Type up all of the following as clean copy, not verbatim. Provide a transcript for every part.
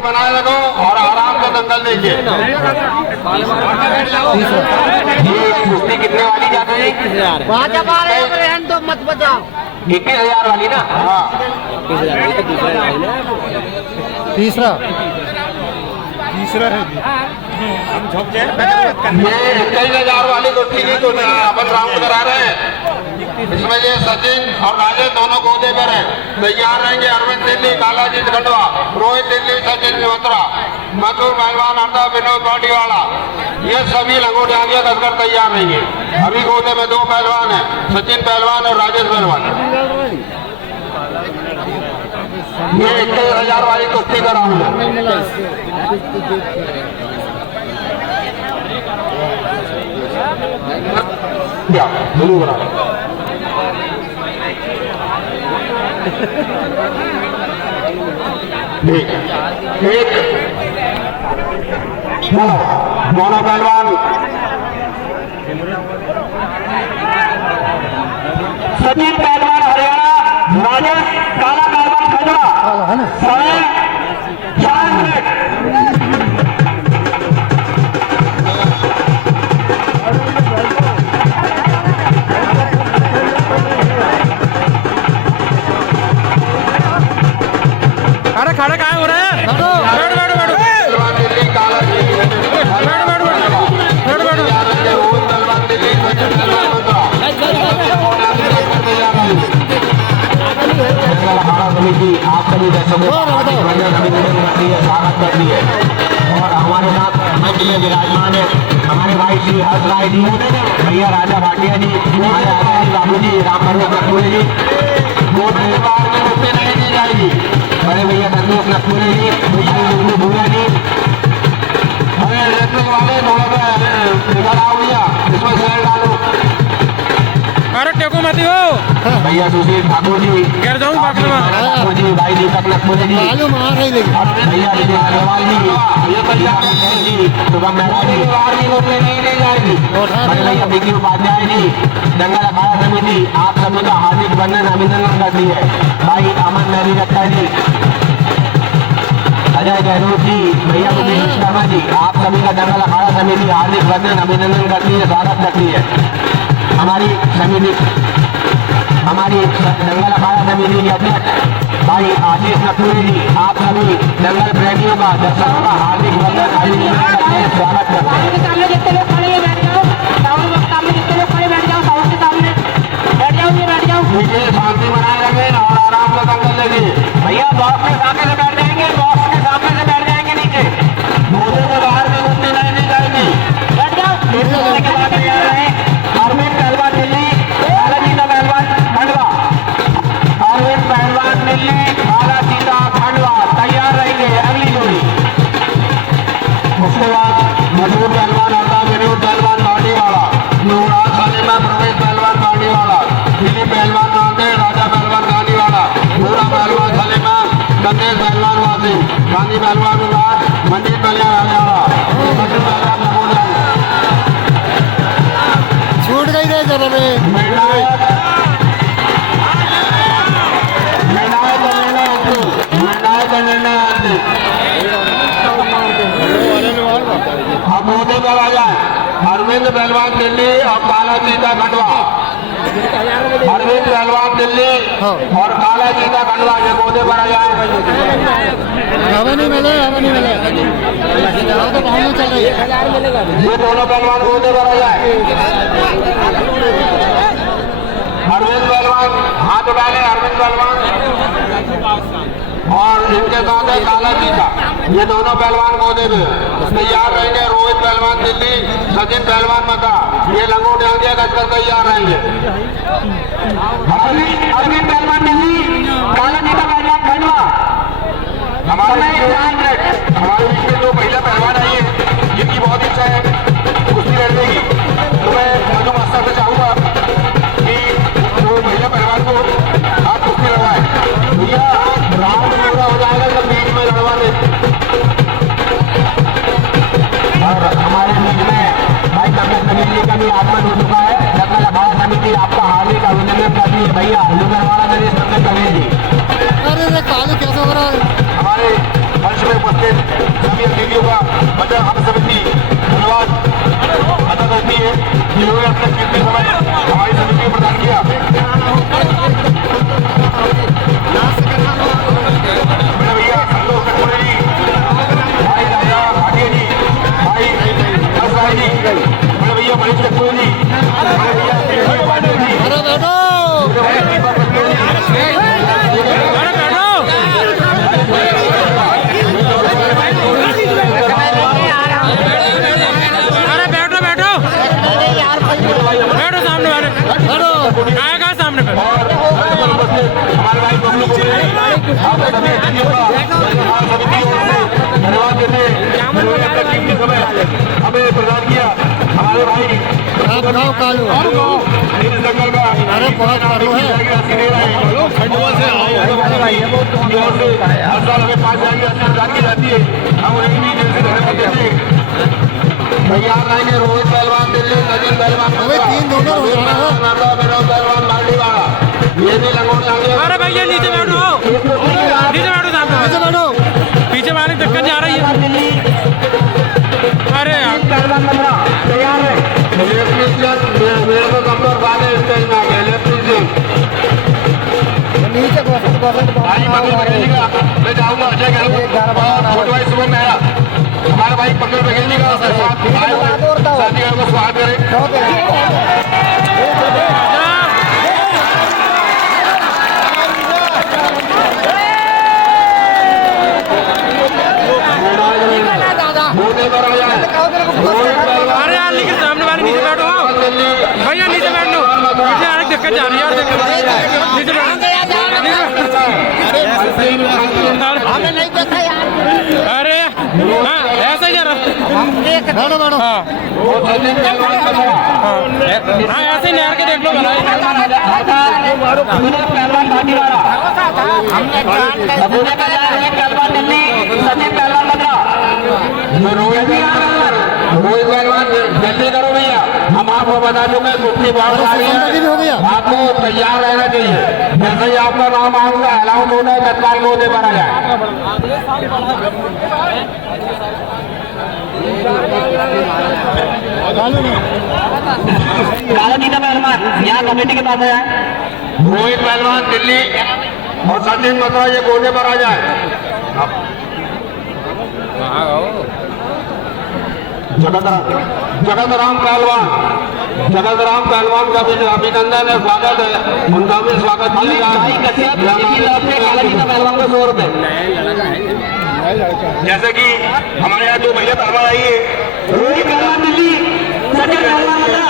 बनाए रखो और आराम से दंगल देखिए। ये कुश्ती कितने वाली जाती है? 5,000 तो मत बचाओ। 21,000 वाली ना? हाँ, तीसरा है हम झोंक ये 21,000 वाली कुश्ती की तो अपन राउंड करा रहे हैं। इसमें ये सचिन और राजेश दोनों गोदे पर है। तैयार रहेंगे अरविंद दिल्ली, कालाजीत खंडवा, रोहित दिल्ली, सचिन मथुरा, मथुर पहलवान, अर्धा विनोद पाटीवाला, ये सभी लंगोटे आगे कसकर तैयार रहेंगे। अभी गोदे में 2 पहलवान है, सचिन पहलवान और राजेश पहलवान। ये 21,000 वाली कुश्ती का राउंड है। एक दोनों पहलवान सचिन पहलवान हरियाणा, राजेश काला पहलवान खंडवा, समय 4 मिनट। खड़ा कहाँ हो रहा है? आप सभी दर्शकों स्वागत करती है और हमारे साथ मंच में विराजमान है हमारे भाई श्री हर्ष राय जी, भैया राजा भाटिया जी, हमारे आचार्य बाबू जी, राम लखनपुरी जी। दो बार में मुझसे नहीं दी जाएगी। बड़े भैया संतोष लखनपुरी जी, भैया भूया जी, अरे इलेक्ट्रिक वाले निकल आओ भैया, इसमें शेयर डालो। अरे टेको मत हो भैया सुशील ठाकुर जी, गिर जाऊँ ठाकुर जी, भाई दीपक लखनपुरी जी, भैया विजय अग्रवाल जी, ये भैया जी, शुभम मेहरा जी बाहर नहीं रोकने नहीं ले जाएगी। बड़े भैया विकी उपाध्याय जी, दंगल अखाड़ा समिति, आप सभी का हार्दिक वंदन अभिनंदन करती है। भाई अमन मेहरी रखा जी, अजय गहलोत जी, भैया मुकेश शर्मा जी, आप सभी का दंगल अखाड़ा समिति हार्दिक वंदन अभिनंदन करती है, स्वागत करती है। हमारी समिति, हमारी दंगल अखाड़ा समिति के अध्यक्ष भाई आशीष लखनपुरी जी, आप सभी दंगल प्रेमियों का, दर्शकों का हार्दिक वंदन अभिनंदन करते हैं, स्वागत करते हैं। सामने जितने लोग खड़े हैं बैठ जाओ, सामने जितने लोग खड़े बैठ जाओ, साउंड के सामने बैठ जाओ, ये बैठ जाओ। नीचे शांति बनाए रखें और आराम से दंगल लगे। भैया बॉक्स के सामने से बैठ जाएंगे, बॉक्स के सामने से बैठ जाएंगे नीचे, मोटे से बाहर में घूमने नहीं जाएंगे, बैठ जाओ। के बाद तैयार है अरविंद पहलवान दिल्ली, कालाजीता पहलवान खंडवा, अरविंद पहलवान दिल्ली, कालाजीता खंडवा तैयार रहेंगे अगली जोड़ी। उसके बाद मधुर पहलवान, अर्धा विनोद पहलवान पाटीवाला, युवराज सलीमा, प्रवेश पहलवान पाटीवाला, दिलीप पहलवान नांदेड़, राजा पहलवान गांधीवाला, पूरा पहलवान सलीमा, संदेश पहलवान वासी, गांधी पहलवान विभाग, मंदिर पहलवान हरियाणा, छूट गई रे जरा में अब मोदी पर आ जाए अरविंद पहलवान दिल्ली और कालाजीता खंडवा, अरविंद पहलवान दिल्ली और कालाजीता खंडवा के मोदी पर आ जाए। हवा नहीं मिले तो कहाँ चल रही है? ये दोनों पहलवान गोदे पर आ जाए। अरविंद पहलवान हाथ उठाए, अरविंद पहलवान और इनके साथ है कालाजीता, ये दोनों पहलवान गोदे में तैयार रहेंगे। रोहित पहलवान दिल्ली, सचिन पहलवान मथुरा, ये लंगोटे आगे कसकर तैयार रहेंगे। अरविंद पहलवान दिल्ली, कालाजीता पहलवान खंडवा। हमारे जो महिला पहलवान आई है जिनकी बहुत इच्छा है कुश्ती लड़ने की, तो मैं मधु मास्टर से चाहूँगा कि वो महिला पहलवान को आप कुश्ती लड़वाएं। भैया राउंड पूरा हो जाएगा जब बीच में लड़वा दे। और हमारे बीच में भाई कपिल समिति का भी आगमन हो चुका है। दंगल अखाड़ा समिति आपका हार्दिक अभिनंदन करती है। भैया लुगरवाड़ा नरेश कपिल जी मतलब हम समिति धन्यवाद अदा करती है जिन्होंने अपने कीमती समय हमारी समिति को प्रदान किया। मेरे भैया संतोष कटोरे जी, भाई राजा भाटिया जी, भाई दस राय जी, मेरे भैया मनीष कटोरे जी, मेरे भैया कृष्ण पाटिल जी, अरे बैठो मेरे भैया दीपक कटोरे जी, अरे बैठो अरे बैठो बैठो बैठो सामने वाले बैठो आएगा सामने पे हमारे भाई बबलू को आप सभी समितियों का समिति की ओर से धन्यवाद देते हैं जिन्होंने अपना कीमती समय हमें प्रदान किया। हमारे भाई आप गाँव कालू नील जंगल का अरे बहुत कालू है राशि दे रहे हैं हर साल हमें 5,000 की राशि प्रदान की जाती है। हम उन्हें भी दिल से धन्यवाद देते हैं। तैयार रहेंगे रोहित पहलवान दिल्ली, सचिन पहलवान अबे तीन दोनों हो रहा है विनोद पहलवान मार्डीवाड़ा, ये भी लंगोट डांगे। अरे भैया नीचे बैठो सामने नीचे बैठो पीछे वाले टक्कर जा रही है अरे यार तैयार है मेरे को कमजोर वाले स्टेज में आ गए नीचे भाई पंकज बघेल जी का मैं जाऊंगा अजय गहलोत और छोटे भाई शुभम मेहरा हमारे भाई पंकज बघेल जी का साथी को स्वागत करें। मोदी पर आ जाए अरे यार लेकिन सामने वाले नीचे बैठो भैया नीचे बैठो पीछे आने दिक्कत जा रही है यार नीचे हमने नहीं देखा यार अरे हाँ ऐसा ही जरा बैठो बैठो हाँ ऐसे ही नहर के देख लो भला पहलवान भाटीवाड़ा पहलवान दिल्ली, सचिन पहलवान मद्रा, रोहित पहलवान जल्दी करो भैया। हम आपको बता चुके कुश्ती बहुत सारी है, आपको तैयार रहना चाहिए। जैसे ही आपका नाम आऊंगा अलाउंड होना है तत्काल मोदे पर आ जाए। कालाजीता पहलवान यहाँ कमेटी के पास है। रोहित पहलवान दिल्ली और सचिन मद्रा ये गोदे पर आ जाए। जगतराम पहलवान का भी अभिनंदन है, स्वागत है, उनका भी स्वागत किया। पहलवान को 100 रुपए। जैसे कि हमारे यहाँ जो महिला पहलवान आई है रोहित पहलवान दिल्ली, सचिन पहलवान मद्रा,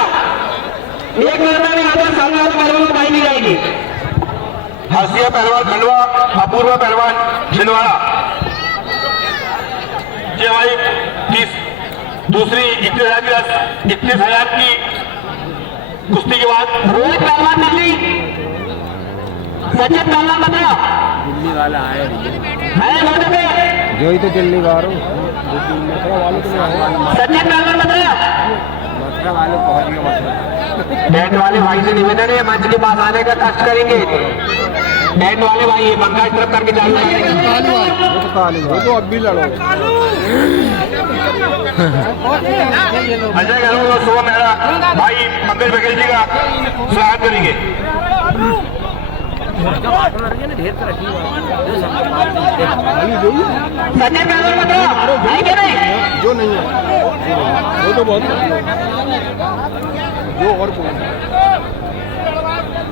1 मिनट में यहाँ पर सामने वाले पहलवान को पाई नहीं जाएगी। हसिया पहलवान खंडवा, अपूर्वा पहलवान छिंदवाड़ा। ये हमारी दूसरी 21,000 की कुश्ती के बाद रोहित पहलवान दिल्ली, सचिन पहलवान मद्रा दिल्ली वाला है जो ही तो दिल्ली वालों सचिन पहलवान मद्रा बैंड वाले भाई से निवेदन है मंच के पास आने का कष्ट करेंगे। बैंड वाले भाई ये पंखा इस तरफ करके चालू करेंगे। तो अब भी लड़ो अजय गहलोत और शुभम मेहरा भाई पंकज बघेल जी का स्वागत करेंगे। सचिन पहलवान मद्रा भाई के नहीं जो नहीं है वो तो बहुत जो और कौन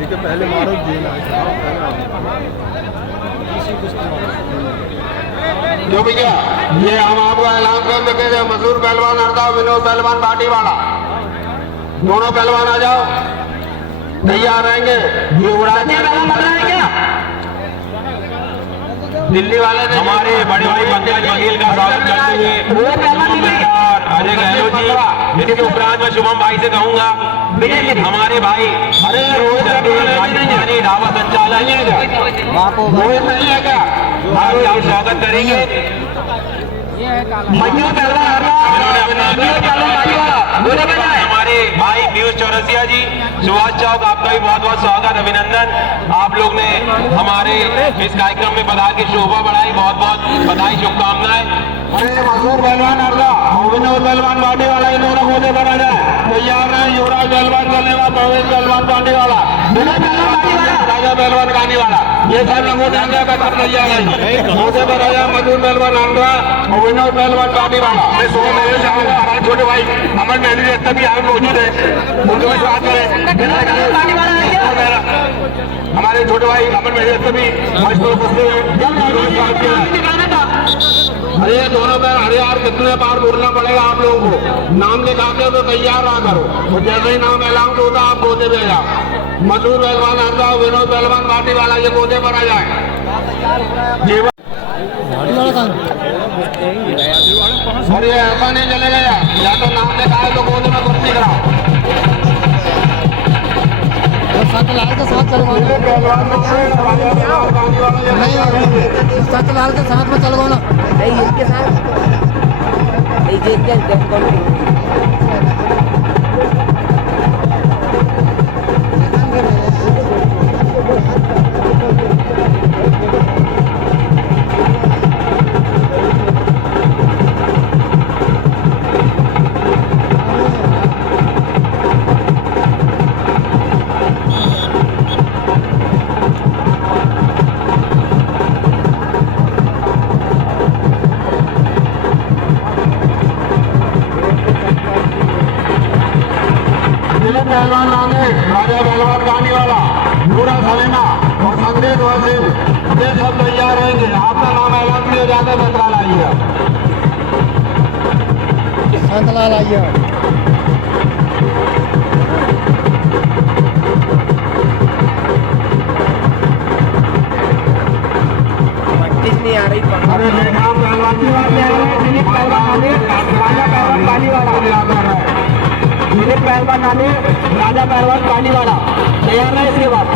लेकिन पहले मारो देना जो भैया ये हम आपको ऐलान कर देते हैं। मशहूर पहलवान हरदा, विनोद पहलवान भाटीवाड़ा, दोनों पहलवान आ जाओ, तैयार रहेंगे। युवराज क्या दिल्ली वाले ने हमारे बड़े भाई पंकज बघेल का स्वागत करते हुए अजय गहलोत जी, इसके उपरांत मैं शुभम भाई से कहूंगा हमारे भाई ढाबा संचालक रोहित नहीं है क्या भाई आप स्वागत करेंगे। मयूर पहलवान हमारे हमारे भाई पीयूष चौरसिया जी, सुभाष चौक, आपका भी बहुत बहुत स्वागत, अभिनंदन। आप लोग ने हमारे इस कार्यक्रम में पधार की शोभा बढ़ाई, बहुत बहुत बधाई, शुभकामनाएं। अरे मशहूर पहलवान अर्जा विनोद पहलवान पार्टी वाला, ये दोनों खोदे बना जाए तैयार है। युवराज पहलवान करने वाला, प्रवेश पहलवान पार्टी वाला, राजा पहलवान गाने वाला, ये सब लोगों ध्यान दिया कर तैयार है। खोदे पर राजा मशहूर पहलवान अर्जा और विनोद पहलवान पार्टी वाला। मैं सुबह मेरे जाऊंगा, हमारे छोटे भाई अमर मेहंदी रेस्ता भी यहाँ मौजूद है, उनको भी स्वागत करें। हमारे छोटे भाई अमर मेहंदी रेस्ता भी अरे ये दोनों पैर, अरे यार कितने बार बोलना पड़ेगा आप लोगों को, नाम लिखा के तो तैयार रहा करो, तो जैसे ही नाम अलाउंस होता आप गोदे पे जाओ। मशहूर पहलवान अर्जा विनोद पहलवान पार्टी वाला, ये गोदे पर आ जाए। अरे ऐसा नहीं चलेगा यार, या तो नाम लिखा है तो गोदे में कुर्सी कराओ। सतलाल के साथ चलवाना नहीं, सतलाल के साथ में चलवाना नहीं, इसके साथ ये जीत के पहलवान नामे राजा पहलवान गाने वाला, पूरा सलेना और संदेश वसीम, ये सब तैयार रहेंगे। आपका नाम ऐलान किया जाता है, सतलाल आइए, सतलाल आइए। नहीं आ रही। अरे पहलवान की बात नहीं आ रहा है, दिलीप पहलवान राजा पहलवान गाने वाला, दिलीप पहलवान नामे राजा पहलवान गाने वाला तैयार है। इसके बाद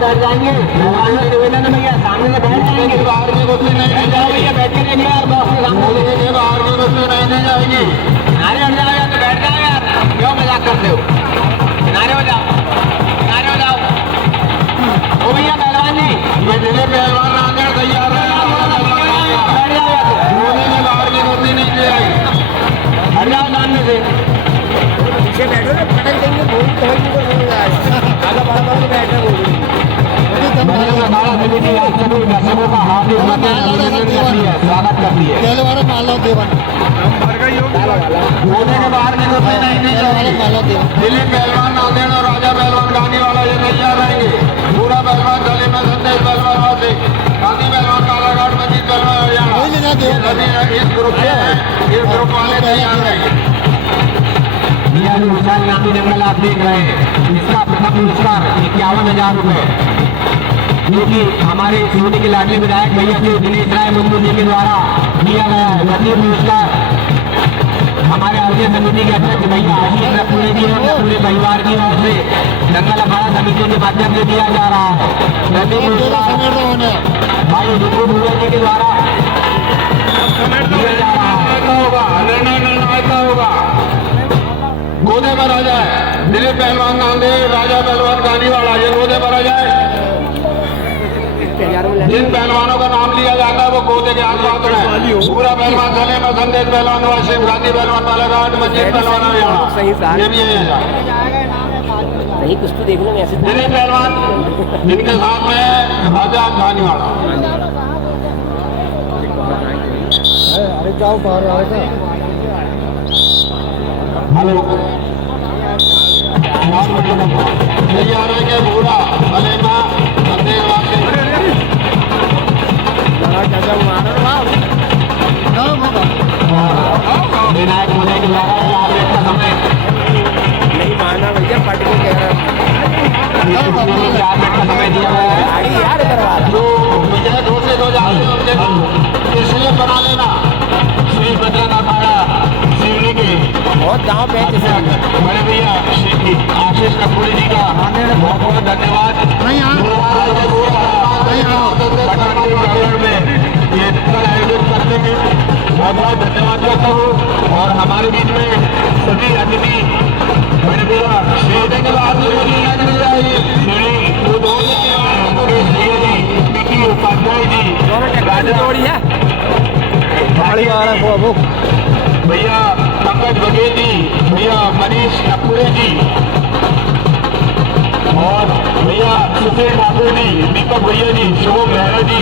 बैठ जाएंगे, निवेदन है भैया, सामने से बैठ जाएंगे, बाहर की कुर्सी नहीं बैठ जाओ भैया, बैठ के देखिए यार, बॉक्स के सामने बाहर की कुर्सी नहीं दी जाएगी। किनारे हट जाओ यार, तो बैठ जाओ यार, क्यों मजाक करते हो, किनारे हो जाओ, किनारे हो जाओ। ओ भैया पहलवान जी, ये दिले पहलवान आकर तैयार है, बैठ जाओ यार, बाहर की कुर्सी नहीं दी जाएगी, हट जाओ सामने से, पीछे बैठो ना, पटक देंगे, बैठ रहे स्वागत करती है। दिलीप पहलवान नांदेड़ और राजा पहलवान गाने वाला, ये तैयार रहेंगे। पूरा पहलवान गले में संदेश पहलवान वासी, गांधी पहलवान कालाघाट, मजीद पहलवान हरियाणा, इस ग्रुप वाले तैयार रहेंगे। इनामी जंगल आप देख रहे हैं, इसका प्रथम पुरस्कार 51,000 रुपए, जो कि हमारे सिवनी के लाडले विधायक भैया से दिनेश राय मुर्मू जी के द्वारा दिया गया है। द्वितीय पुरस्कार हमारे आर्थिक समिति के अध्यक्ष भैया आशीष रखने की और पूरे परिवार की ओर से जंगल अखाड़ा समितियों के माध्यम से दिया जा रहा है। द्वितीय पुरस्कार भाई रुकू भूले जी के द्वारा दिया जा रहा है। निर्णय होगा, गोदे पर आ जाए। दिलीप पहलवान नांदेड़, राजा पहलवान गानी वाला, ये गोदे पर आ जाए। जिन पहलवानों का नाम लिया जाता है वो गोदे के आसपास है। पूरा पहलवान गले में संदेश पहलवान वाशिम, गांधी पहलवान बालाघाट, मस्जिद पहलवान हरियाणा, ये भी है। कुछ तो देख लो ऐसे। दिलीप पहलवान जिनके साथ में राजा गानी वाला, अरे जाओ बाहर आएगा। हेलो तैयार है कि पूरा सलेमा संदेश वाशिम, विनायक मुझे के द्वारा समय नहीं माना भैया, पट के कह रहा है 4 मिनट का समय दिया गया है। बहुत दाव पे बड़े भैया श्री आशीष कपूरी जी का बहुत बहुत धन्यवाद। नहीं हाँ नहीं हाँ में ये कल आयोजित करने में बहुत बहुत धन्यवाद करता हूँ। और हमारे बीच में सभी अतिथि बड़े भैया श्री उपाध्याय जी, जोड़ी है भैया पंकज बघेल जी, भैया मनीष कपूरे जी और भैया सुशील ठाकुर जी, दीपक भैया जी, शुभम मेहरा जी,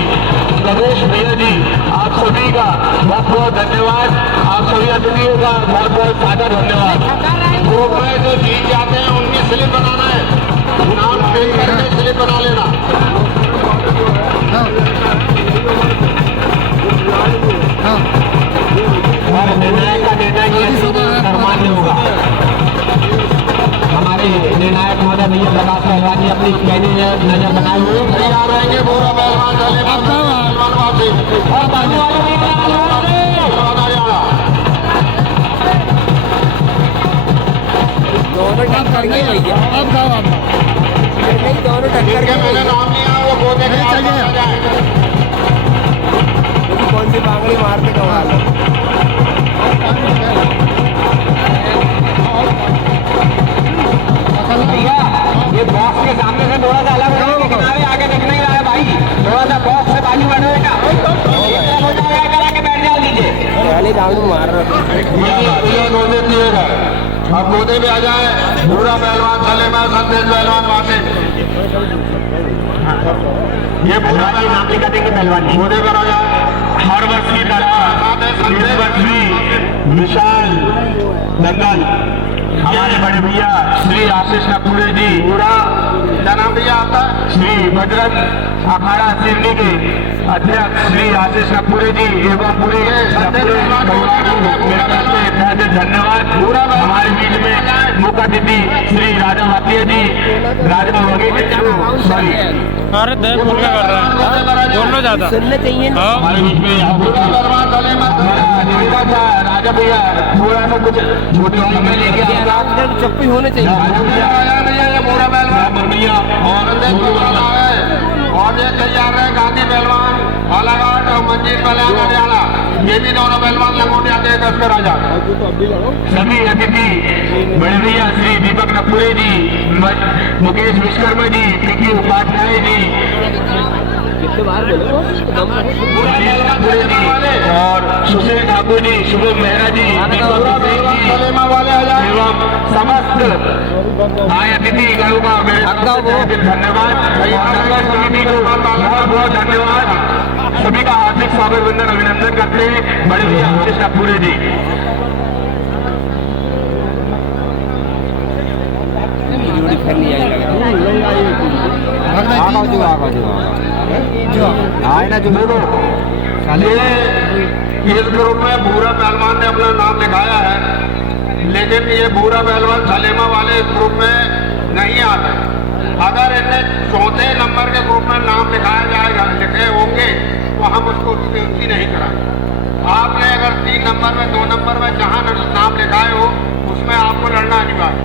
नरेश भैया जी, आप सभी का बहुत बहुत धन्यवाद। आप सभी अतिथियों का बहुत बहुत सादर धन्यवाद। ग्रुप में जो जीत जाते हैं उनकी स्लिप बनाना है, नाम चेंज करके स्लिप बना लेना। और निर्णायक का निर्णय ये सामान्य होगा। हमारे निर्णायक महोदय भैया प्रकाश पहलवान जी अपनी कहने नजर बनाए हुए तैयार रहेंगे। पूरा पहलवान दोनों टक्कर गई भैया अब गाओ आप दोनों टक्कर के मैंने नाम लिया वो बोलने के चल गया कौन सी बांगड़ी मारते कमाल भैया ये बॉक्स के सामने से थोड़ा सा अलग हो, लेकिन आगे दिख नहीं रहा है भाई। थोड़ा सा बॉक्स से बाजू बढ़ो बेटा, हो जाएगा करा के बैठ जाओ नीचे। पहले राउंड मार रहा अब गोदे में आ जाए पूरा पहलवान सलेमा संदेश पहलवान वासिफ। ये पूरा नाम लिखा देंगे पहलवान गोदे पर आ जाए। हर वर्ष की तरह इस वर्ष भी विशाल दंगल हमारे बड़े भैया श्री आशीष कपूरे जी, पूरा क्या नाम भैया आता है, श्री बजरंग अखाड़ा सिवनी के अध्यक्ष श्री आशीष कपूरे जी एवं पूरे धन्यवाद। पूरा हमारे बीच में मुख्य अतिथि श्री राजा भाटिया जी, राजा सॉरी अरे फुल में कर रहा है दोनों ज्यादा सुनना चाहिए ना। हमारे बीच में राजा भैया थोड़ा सा कुछ छोटे में लेके चप्पी होने चाहिए और ये तैयार है गांधी पहलवान बालाघाट और मंजीत पहलवान हरियाणा, ये भी दोनों पहलवान लंगोटिया दे 10 पे राजा। सभी अतिथि बड़े भैया श्री दीपक नपुरे जी, मुकेश विश्वकर्मा जी, पीके उपाध्याय जी और सुशील ठाकुर जी, शुभम मेहरा जी एवं समस्त आए अतिथि इकाइयों का धन्यवाद। समिति को बहुत बहुत धन्यवाद। सभी का हार्दिक स्वागत वंदन अभिनंदन करते हैं बड़े भैया आशीष कपूरे जी। इस ग्रुप में भूरा पहलवान ने अपना नाम लिखाया है, लेकिन ये भूरा पहलवान सलेमा वाले इस ग्रुप में नहीं आते। अगर इन्हें चौथे नंबर के ग्रुप में नाम लिखाया जाएगा, लिखे होंगे तो हम उसको उसकी नहीं कराएंगे। आपने अगर 3 नंबर में 2 नंबर में जहाँ नाम लिखाए हो उसमें आपको लड़ना अनिवार्य।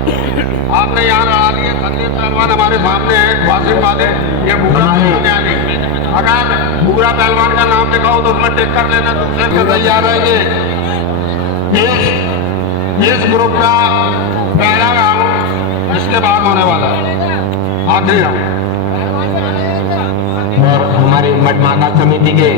आपने यहाँ लड़ा लिए। संदीप पहलवान हमारे सामने है, वासिफ वाले, ये भूरा पहलवान नहीं। अगर भूरा पहलवान का नाम लिखाओ तो उसमें टिक कर लेना, दूसरे से तैयार रहेंगे। इस ग्रुप का पहला राउंड इसके बाद होने वाला है, आखिरी राउंड। और हमारी मठ महाकाल समिति के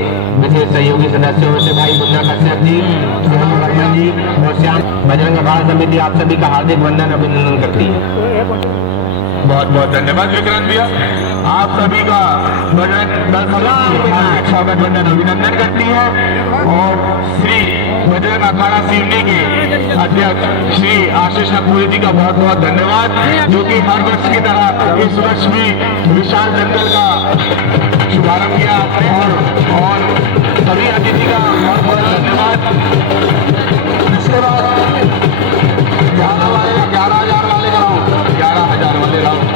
विशेष सहयोगी सदस्यों में से भाई मुन्ना कश्यप जी, सोहन वर्मा जी और श्याम बजरंग अखाड़ा समिति आप सभी का हार्दिक वंदन अभिनंदन करती है। बहुत बहुत धन्यवाद विक्रांत भैया। आप सभी का बजरंग दल स्वागत वंदन अभिनंदन करती है। और श्री बजरंग अखाड़ा सिवनी के अध्यक्ष श्री आशीष कपूरे जी का बहुत बहुत धन्यवाद, जो कि हर वर्ष की तरह इस वर्ष भी विशाल दंगल का शुभारंभ किया और सभी अतिथि का बहुत बहुत धन्यवाद। इसके बाद 11,000 वाले कराओ, 11,000 वाले राउंड।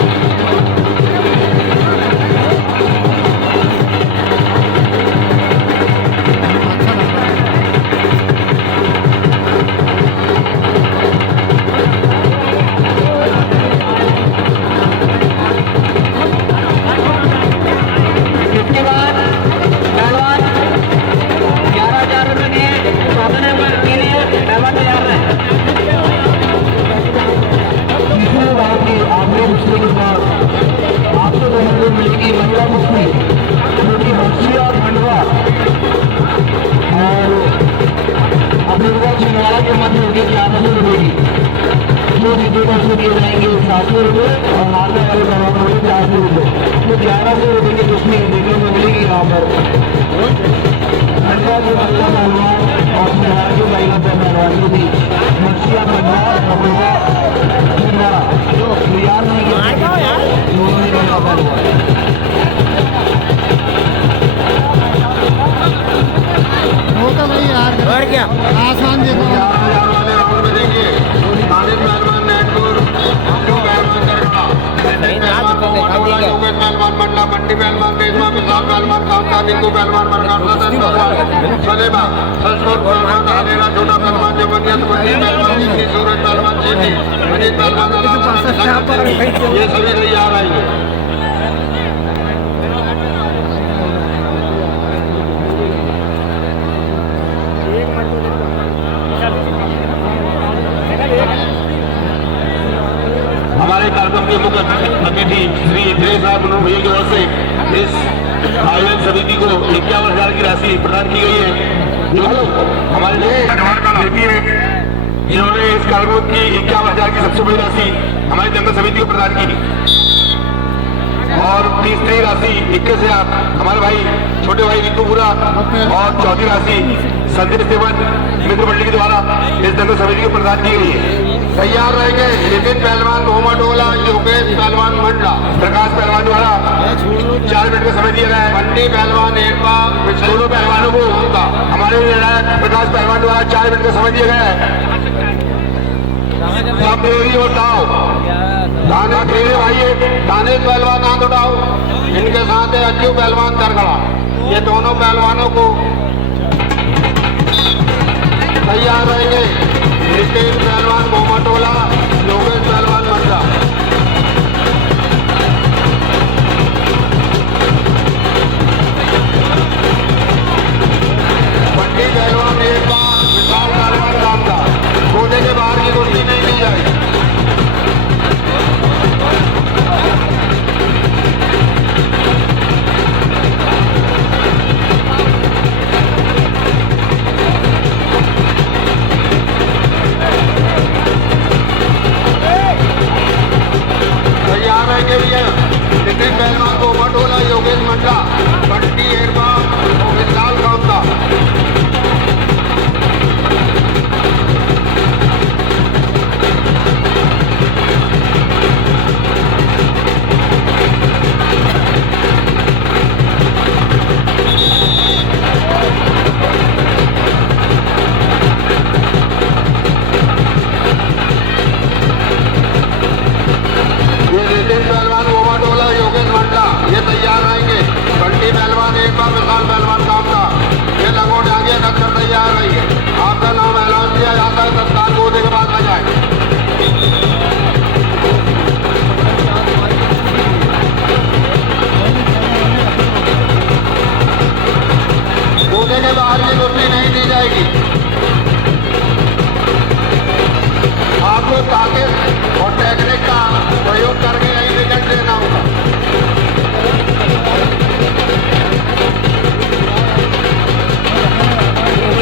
400 रुपये और हारने वाले पहलवान को 400 रुपये। तो 1100 रुपये की कुश्ती देखने को मिलेगी यहाँ पर। खंडवा की महिला पहलवान और बिहार की महिला पहलवान के बीच मुर्शिया खंडवा तैयार नहीं किया वो तो भाई यार और क्या आसमान देखो वाले राउंड में देखिए तालिब पहलवान नैनपुर पहलवान करना पहलवान मंडला मंडी पहलवान देशमा विशाल पहलवान कामता दिंगू पहलवान सलेबा संस्कृत पहलवान हारेरा छोटा पहलवान जबरदस्त बंदी पहलवान सूरज पहलवान चेटी अजीत पहलवान ये सभी तैयार आएंगे। हमारे कार्यक्रम के मुख्य अतिथि श्री इंद्रेश साहब भैया की ओर से इस आयोजन समिति को 51,000 की राशि प्रदान की गई है, जो हमारे लिए जिन्होंने इस कार्यक्रम की 51,000 की सबसे बड़ी राशि हमारी दंगल समिति को प्रदान की। और तीसरी राशि 21,000 हमारे भाई छोटे भाई रिंकूपुरा और चौथी राशि संदीप सेवन मित्र मंडली के द्वारा इस दंगल समिति को प्रदान की गई है। तैयार रहेंगे नितिन पहलवान मोहम्मद ओला, योगेश पहलवान मंडला, प्रकाश पहलवान द्वारा 4 मिनट का समय दिया गया है। मंडी पहलवान एक बार दोनों पहलवानों को हमारे निर्णायक प्रकाश पहलवान द्वारा 4 मिनट का समय दिया गया है। और दाव दाना खेले भाई दानेश पहलवान हाथ उठाओ, इनके साथ है अज्जू पहलवान तरखड़ा। ये दोनों पहलवानों को तैयार रहेंगे नितिन पहलवान मोहम्मदोला, योगेश पहलवान मंडला। मंडी पहलवान एक बार विशाल पहलवान कामता कोने के बाहर की कुर्सी नहीं दी जाएगी। तैयार रहेंगे भैया नितिन पहलवान को मटोला, योगेश मंडला, बंटी एरबा और विशाल कामता। तैयार रहेंगे बंटी पहलवान एक बार विशाल पहलवान कामता। ये लगोटे आगे अक्सर तैयार रहिए। आपका नाम ऐलान किया जाता है, तत्काल होने के बाद आ जाए। कोने के बाहर की कुर्सी नहीं दी जाएगी। आपको ताकत और टेक्निक का प्रयोग करके यही विकेट लेना होगा।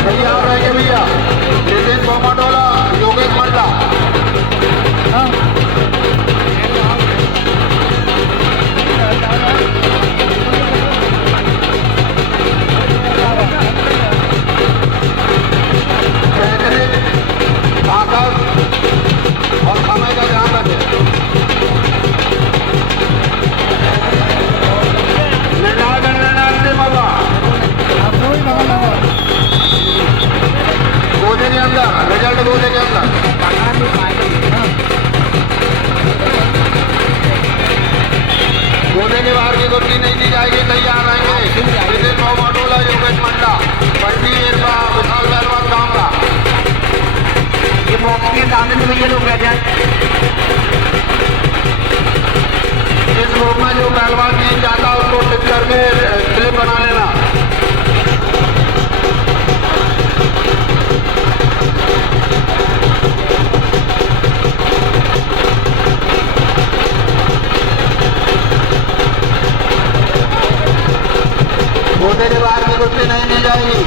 तैयार रहेंगे भैया नितिन मोहम्मदोला, योगेश मंडला। ताकत और समय का ध्यान रखें। गोदे के अंदर रिजल्ट गोदे के अंदर गोदे के बाहर की कुर्सी नहीं दी जाएगी। तैयार रहेंगे नितिन मोहम्मदोला, योगेश मंडला, बंटी एरबा, विशाल पहलवान कामता। ये बॉक्स के सामने से भैया लोग बैठ जाए। इस ग्रुप में जो पहलवान जीत जाता है उसको टिक करके क्लिप बना लेना। गोदे के बाहर की कुर्सी नहीं दी जाएगी।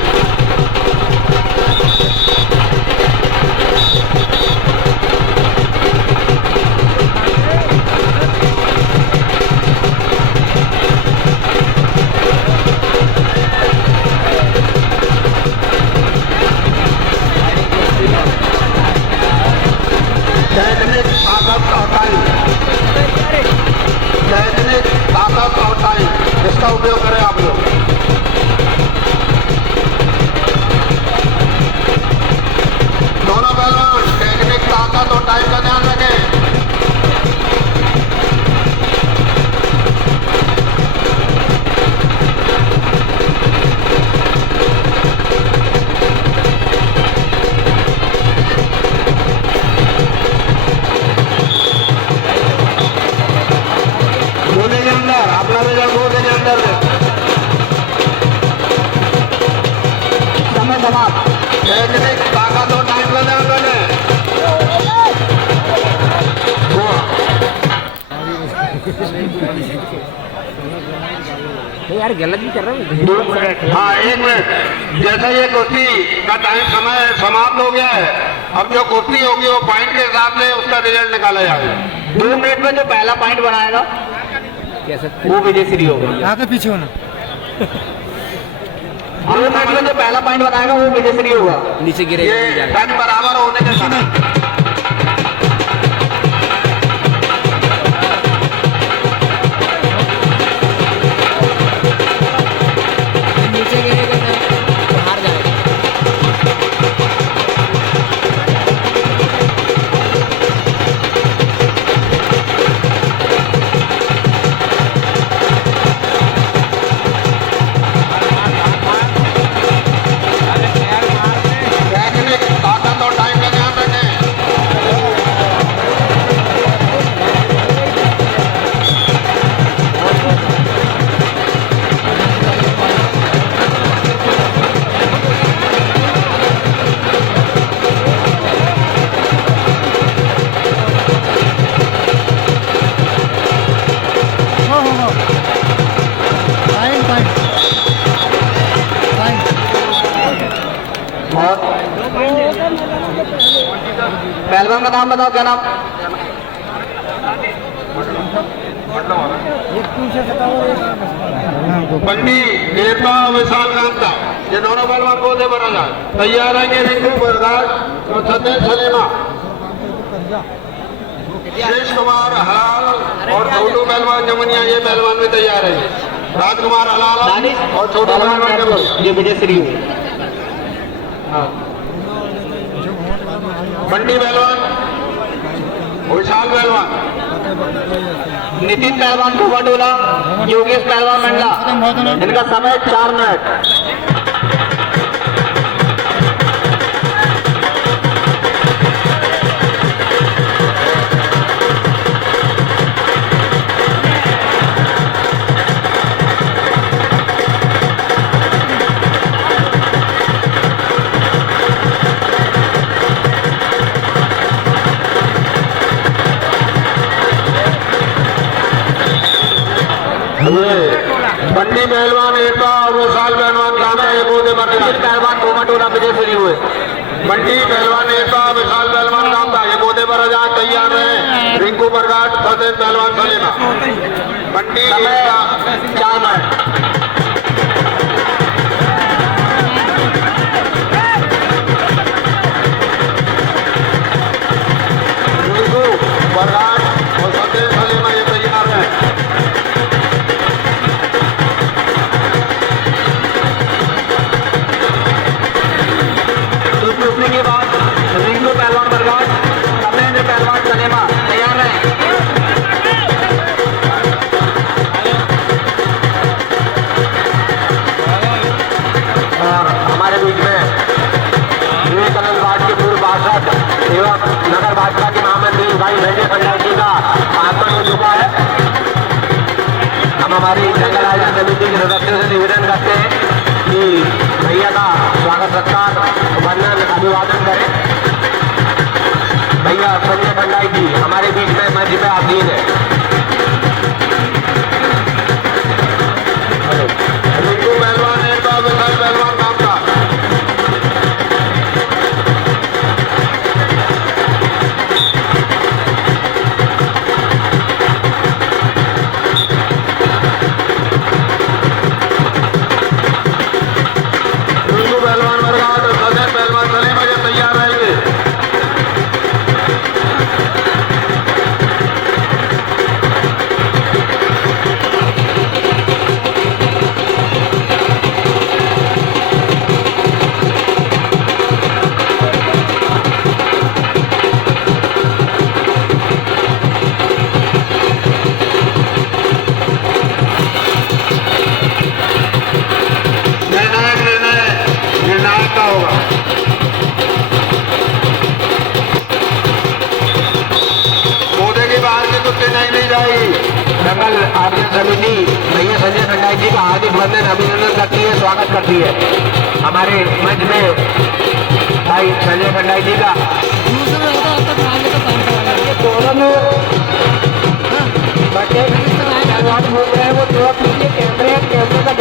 यार गलत भी कर रहे हो। 2 मिनट। हाँ 1 मिनट। जैसा ये कुश्ती का टाइम समय समाप्त हो गया है, अब जो कुश्ती होगी वो पॉइंट के हिसाब से उसका रिजल्ट निकाला जाएगा। 2 मिनट में जो पहला पॉइंट बनाएगा वो विजय श्री होगा। आगे पीछे होना। 2 मिनट में जो पहला पॉइंट बनाएगा वो विजय श्री होगा। नीचे गिरे ये टाइम बराबर होने के साथ नीचे गिरेगा तो हार जाएगा। ताकत और टाइम का ध्यान रखें। हो टाइम और पहलवान का नाम बताओ, क्या नाम? बंडी देवता विशाल नाम था। ये दोनों पहलवान को दे बना जाए। तैयार रहेंगे रिंकू बरगाट और सतेज सलीमा। शेष कुमार हलाल और छोटू पहलवान जमुनिया, ये पहलवान भी तैयार है। राजकुमार हलाल और छोटू पहलवान जमुनिया, ये विजय श्री बंडी पहलवान, विशाल पहलवान, नितिन पहलवान कुमाटोला, योगेश पहलवान मंडला। इनका समय 4 मिनट। बंडी पहलवान एकता और विशाल पहलवान काम है। पहलवान कोमाटोला विजय श्री हुए। बंडी पहलवान एकता, विशाल पहलवान काम था। ये गोदे पर आजाद तैयार है। रिंकू बरगाट, सतेज पहलवान सलीमा। बंडी 4 मिनट। रिंकू बरगाट और सतेज सलीमा ये तैयार है। के बाद रिंकू पहलवान बरगाट, सतेज पहलवान सलीमा तैयार है। और हमारे बीच में विवेकानंद वार्ड के पूर्व पार्षद एवं नगर भाजपा के महामंत्री भाई संजय पंडाल जी का आगमन हो चुका है। हम हमारी जंगल आयोजन समिति के सदस्यों से निवेदन करते हैं कि भैया का स्वागत सत्कार वंदन अभिवादन करें। भैया संजय भंडारी जी हमारे बीच में मंच पे आसीन है। रिंकू पहलवान एक बार विशाल पहलवान नाम था। रिंकू पहलवान बरगाट और सतेज पहलवान सलीमा ये तैयार रहेंगे। निर्णायक का होगा। पौधे के बाहर की कुत्ते नहीं ली जाएगी। जंगल आयोजन समिति भैया संजय भंडारी जी का हार्दिक वंदन अभिनंदन करती है, स्वागत करती है। हमारे मंच में भाई संजय भंडारी जी का दोनों लोग बच्चे घूम रहे हैं, वो थोड़ा पीछे कैमरे का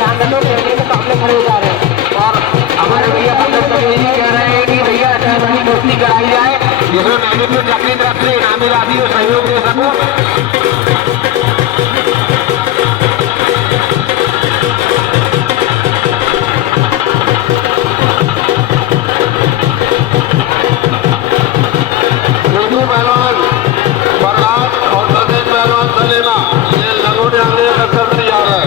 मैं भी कुछ अपनी तरफ से इनामी राशि और सहयोग दे सकूं। छोटू पहलवान बरलाट और सतेज पहलवान सलेमा ये लगोड़े आने का सब तैयार है।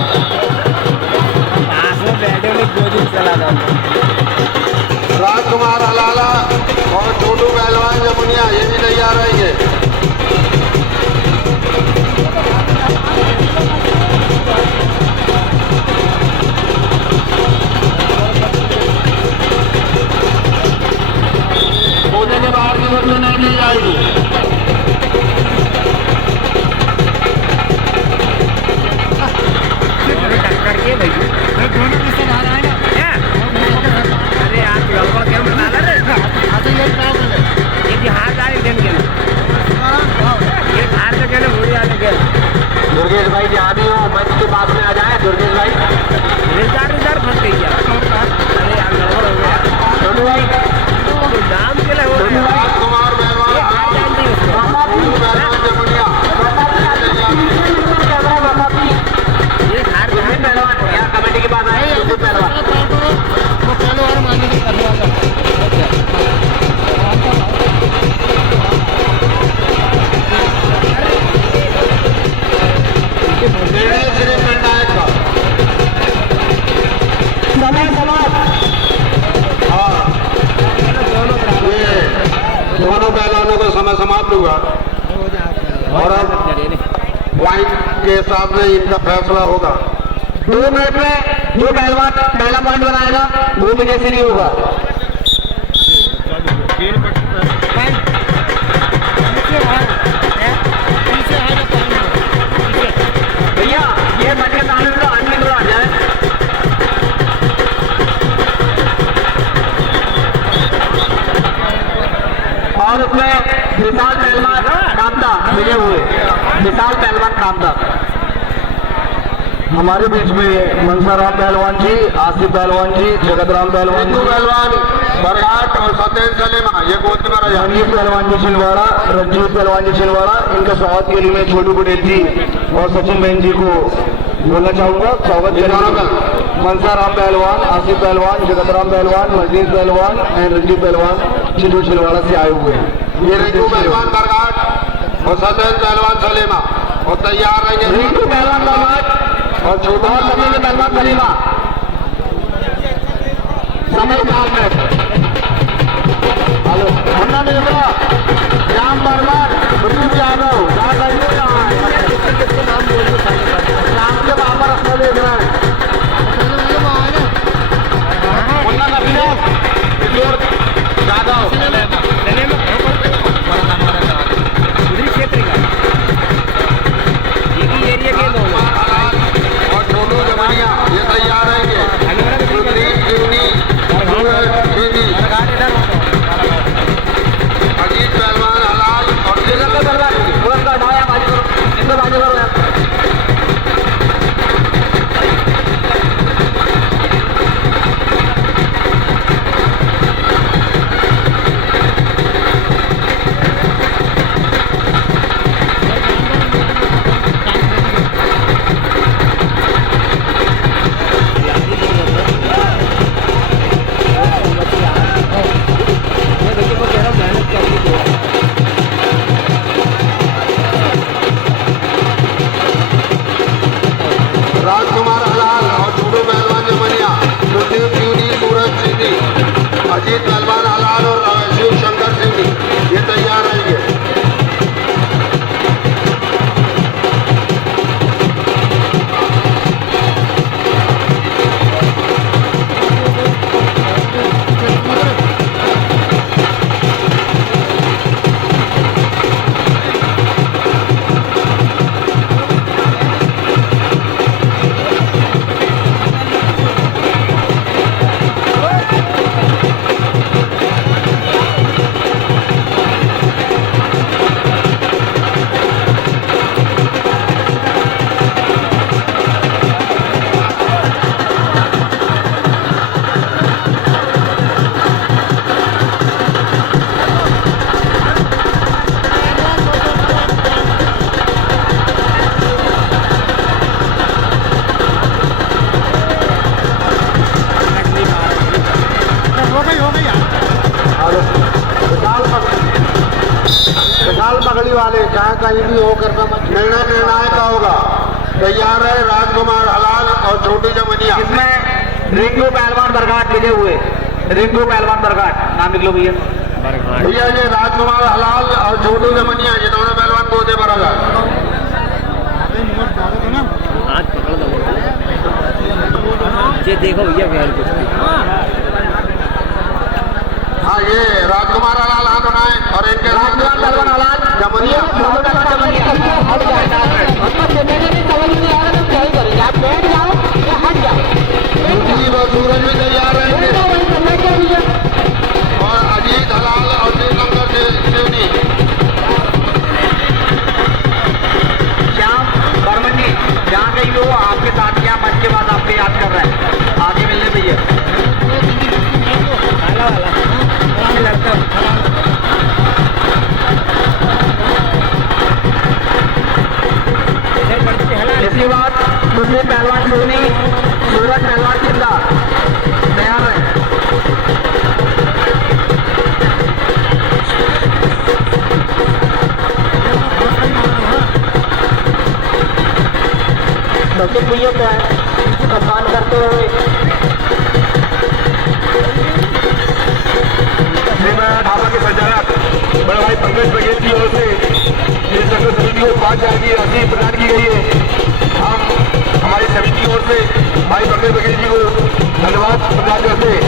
राजकुमार हलाला और छोटू पहलवान जमुनिया ये भी तैयार रहेंगे। कोने के बाहर की वस्तु नहीं ली जाएगी। दोनों किससे आ रहा है ना अरे आप गड़बड़ क्यों बता रहे रे? आते यही काम कर ये बिहार जा रहे दिन ये हार से कहने घोड़ी आने के दुर्गेश भाई जहाँ भी हो मंच के पास में आ जाए। दुर्गेश भाई, रिजार फंस गई यार। अरे यार गड़बड़ हो गया। छोटू भाई, तो नाम के लिए हो छोटू रहा है। भाई, राजकुमार पहलवान ये हार जानती है उसको। छोटू पहलवान जमुनिया ये हार छोटू पहलवान यहाँ कमेटी के पास आए। छोटू पहलवान, वो पहले और मांगे नहीं करने वाला। निर्णय श्री निर्णायक का समय समाप्त। हाँ ये दोनों पहलवानों का समय समाप्त हुआ और अब पॉइंट के हिसाब से इनका फैसला होगा। 2 मिनट में जो पहलवान पहला पॉइंट बनाएगा वो विजय श्री होगा। भैया ये मंच के सामने से आदमी थोड़ा आ जाए। और उसमें विशाल पहलवान कामदा मिले हुए। विशाल पहलवान कामदा हमारे बीच में मनसाराम पहलवान जी, आसिफ पहलवान जी, जगतराम पहलवान जी, पहलवान बरलाट और सतेज सलेमा ये गोद में रंजीत पहलवान जी छिंदवाड़ा, रंजीत पहलवान जी छिंदवाड़ा। इनका स्वागत के लिए मैं छोटू पटेल जी और सचिन बहन जी को बोलना चाहूंगा। स्वागत करेंगे मनसाराम पहलवान, आसिफ पहलवान, जगतराम पहलवान, मजदीद पहलवान और रंजीत पहलवान चिंटू छिंदवाड़ा से आए हुए हैं। ये रिंकू पहलवान बरलाट और सतेज पहलवान सलेमा और तैयार रहेंगे। रिंकू पहलवान बरलाट और छोटा और सचिन पहलवान सलीमा। समय 4 मिनट। हेलो अन्ना नेता, राम बर्मन, मृत्यु यादव, नाम के बाबर अपना देख रहे हैं। मुन्ना नबीनाथ, किशोर यादव, उधरी क्षेत्र का ये एरिया के लोग और छोटू जमानिया ये तैयार रहेंगे। सुधीर जीवनी, सूरज जीवनी, अजीत पगड़ी वाले चाहे कहीं भी हो करना मत। निर्णय निर्णायक का होगा। तैयार है राजकुमार हलाल और छोटी जमनिया। इसमें रिंकू पहलवान बरघाट लिखे हुए, रिंकू पहलवान बरघाट नाम लिख लो भैया। भैया ये राजकुमार हलाल और छोटू जमनिया ये दोनों पहलवान को दे बरागा। ये देखो भैया गैर कुछ हाँ ये राजकुमार हलाल हाथ बनाए और इनके राजकुमार पहलवान हलाल जमनिया आप बैठ जाओ या हट जाओ। सूरज भी तैयार रहेंगे और अजीत हलाल और श्रीशंकर शिवनी। श्याम बर्मन जी जहाँ गई हो आपके साथ क्या मंच के बाद आपके याद कर रहे हैं आगे मिलने भैया। इसके बाद मुस्लिम पहलवान सोनी, सूरज पहलवान चिंदा तैयार है। सचिन भैया क्या है कप्तान करते हुए ढाबा के संचालक बड़े भाई पंकज बघेल की ओर से इस संघ समिति को 5,000 की राशि प्रदान की गई है। हम हमारी समिति की ओर से भाई पंकज बघेल जी को धन्यवाद प्रदान करते हैं।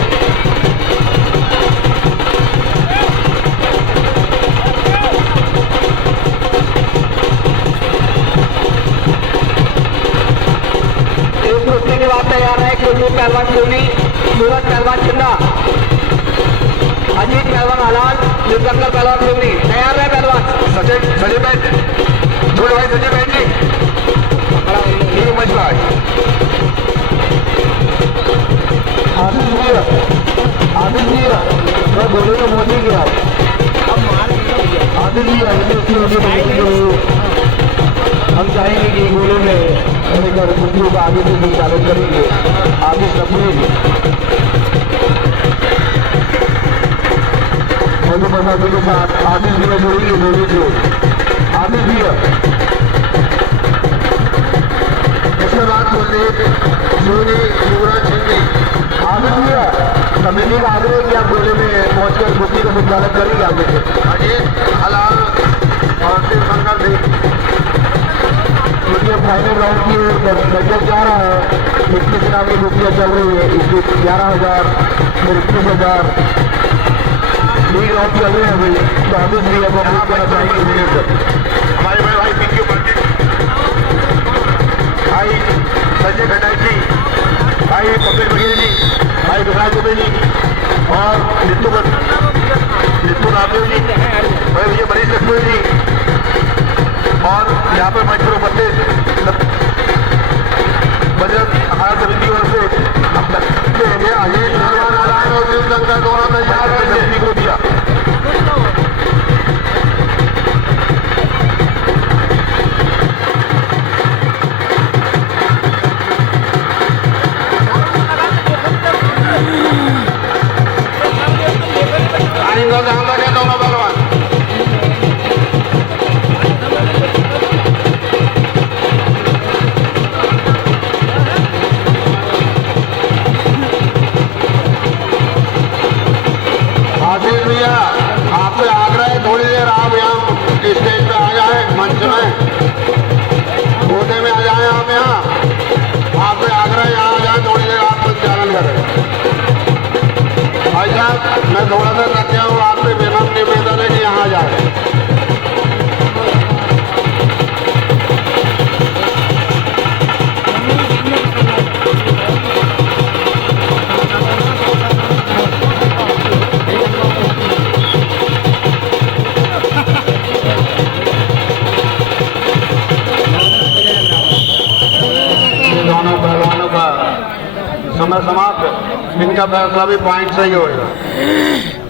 इस मुद्दे के बाद तैयार है कुलदीप पहलवान सोनी, सूरज पहलवान चिंदा, अजीत पहलवान हलाल, शिवशंकर पहलवान शिवनी तैयार है पहलवान। संजय बैठ छोटे भाई संजय बैठ जी ये मसला है। आदिल जी मैं बोले तो मोदी गया आदिल जी हम चाहेंगे कि गोले में कुर्सियों का आगे से संचालन करेंगे। आगे सपने प्रशासन के साथ आदिल जी में जोड़ेंगे गोले को आदिल जी इसके बाद कुलदीप सोनी सूरज सिंह आदिल जी कमेटी का आग्रह है कि आप गोले में पहुंचकर कुर्सी का संचालन करेंगे आगे से। अजीत हलाल और शिवशंकर सिंह क्योंकि फाइनल राउंड की ओर बजट जा रहा है। इसके चुनाव की कुर्सियाँ चल रही है। इसके 11,000 फिर 21,000 लीग राउंड चल रहे हैं भाई। तो हम इस को अप्रूव करना चाहेंगे हमारे बड़े भाई पिंकी पंडित भाई संजय खटाई जी भाई पंकज बघेल जी भाई विकास दुबे जी और नित्तू रामदेव जी भाई भैया मनीष लक्ष्मी जी और यहाँ पर मंच पर उपस्थित बजरंग अखाड़ा समिति की ओर से हम सकते हैं अजीत नारायण और शिवशंकर दोनों तैयार है समिति को दिया। ध्यान रखें दोनों पहलवान आशीष भैया आपसे आग्रह है थोड़ी देर आप यहाँ स्टेज पे आ जाए मंच में कोटे में आ जाए आप यहाँ आपसे आग्रह यहाँ आ जाए थोड़ी देर आप संचालन करें। भाई साहब मैं थोड़ा सा रख गया हूँ आपसे विनम्र निवेदन है कि यहाँ आ जाए। दोनों पहलवानों का समय समाप्त। इनका फैसला भी पॉइंट सही होगा।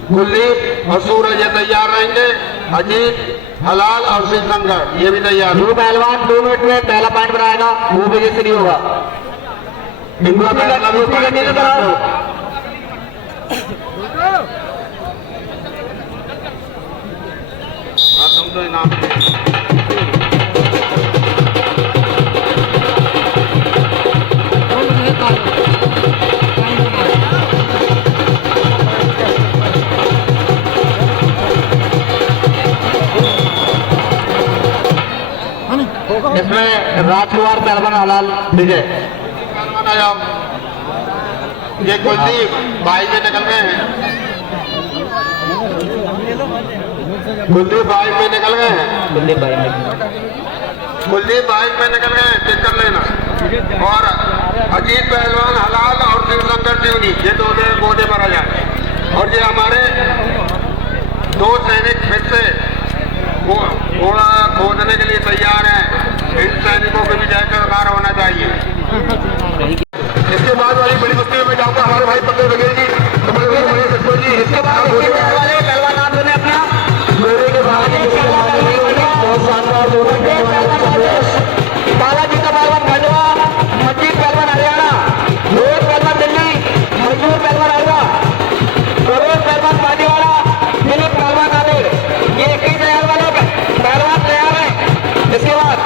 कुलदीप और सूरज ये तैयार रहेंगे। अजीत हलाल और शिवशंकर ये भी तैयार। दो पहलवान 2 मिनट में पहला पॉइंट बनाएगा वो वजह से नहीं होगा। इनका फैसला भी पॉइंट से होगा। तुम तो इनाम इसमें राजकुमार पहलवान हलाल विजय। ये कुलदीप भाई में निकल गए हैं, कुलदीप भाई में निकल गए हैं, कुलदीप भाई में निकल गए हैं, चेक कर लेना। और अजीत पहलवान हलाल और शिवशंकर सिवनी ये दो गोदे पर आ जाए। और ये हमारे दो सैनिक फिर से घोड़ा खोदने के लिए तैयार हैं। इन सैनिकों के भी जयकार होना चाहिए। इसके बाद वाली बड़ी कुश्ती में जाऊंगा हमारे भाई पंकज बघेल जी, जी। इसके बाद वाले पहलवान नाम सुने अपना जोड़े के बाद बहुत शानदार बालाजी का पहलवान खंडवा, मजीद पहलवान हरियाणा, रोहित पहलवान दिल्ली, मजदूर पहलवान हरवा, सरोज पहलवान पानीवाला, दिलीप पहलवान नादेड़। ये 21,000 वाले पहलवान तैयार है। इसके बाद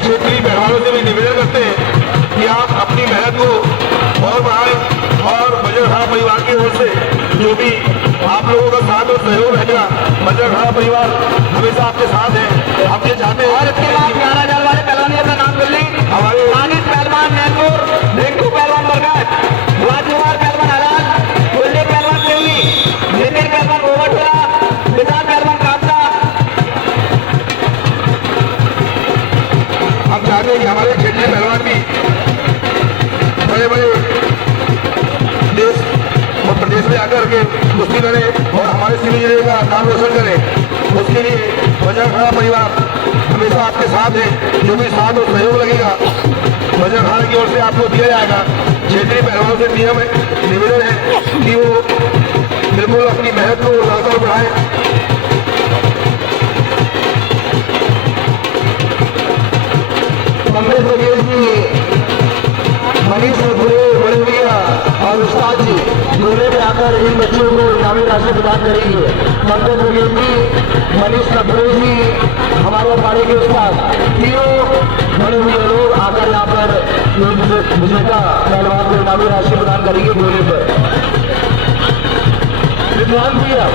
क्षेत्रीय पहलवानों से भी निवेदन करते हैं कि आप अपनी मेहनत को और बढ़ाएं और बजरंग खाड़ा परिवार की ओर से जो भी आप लोगों का साथ और सहयोग रहेगा, बजरंग खाड़ा परिवार हमेशा आपके साथ है। हम ये चाहते हैं। और इसके बाद 11,000 वाले पहलवान अपना नाम कर लें। हमारे नानिश पहलवान नैनपुर, रिंकू पहलवान बरगद, राजकुमार पहलवान हलाल, कुलदीप पहलवान सिवनी, नितिन पहलवान गोवटोला, विशाल पहलवान कामता। हम चाहते हैं कि हमारे क्षेत्रीय पहलवान भी बड़े बड़े देश और प्रदेश में आकर के कुश्ती लड़े और हमारे सिवनी जिले का नाम रोशन करें। उसके लिए बजरंग खाड़ा परिवार हमेशा आपके साथ है। जो भी साथ और सहयोग लगेगा बजरंग खाड़ा की ओर से आपको दिया जाएगा। क्षेत्रीय पहलवानों से निवेदन है कि वो बिल्कुल अपनी मेहनत को लगातार बढ़ाएं। पंकज बघेल जी, मनीष बड़े भैया और उस्ताद जी जोड़े पे आकर इन बच्चों को इनामी राशि प्रदान करेंगे। पंकज बघेल जी, मनीष कपूर जी, हमारे अखाड़े के उस्ताद, तीनों बड़े भैया लोग आकर यहाँ पर विजेता पहलवान को इनामी राशि प्रदान करेंगे जोड़े पर। विद्वान भैया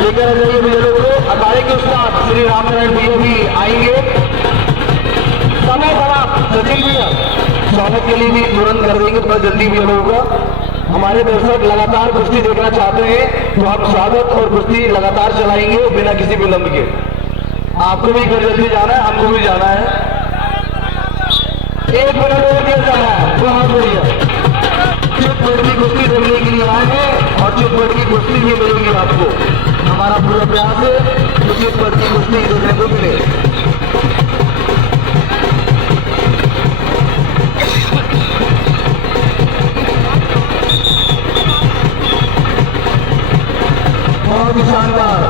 लेकर आ जाइए भैया लोग को। अखाड़े के उस्ताद श्री रामनारायण भैया भी आएंगे। समय समाप्त। सचिन भैया स्वागत के लिए भी तुरंत कर देंगे थोड़ा जल्दी भी होगा। हमारे दर्शक लगातार कुश्ती देखना चाहते हैं तो हम स्वागत और कुश्ती लगातार चलाएंगे बिना किसी विलंब के। आपको भी घर जल्दी जाना है, हमको भी जाना है। 1 मिनट और दिया जाना है। बहुत बढ़िया। चितपुर की कुश्ती देखने के लिए आए हैं और चितपुर की कुश्ती भी मिलेगी आपको। हमारा पूरा प्रयास है कि चितपुर की कुश्ती देखने को मिले। बहुत ही शानदार।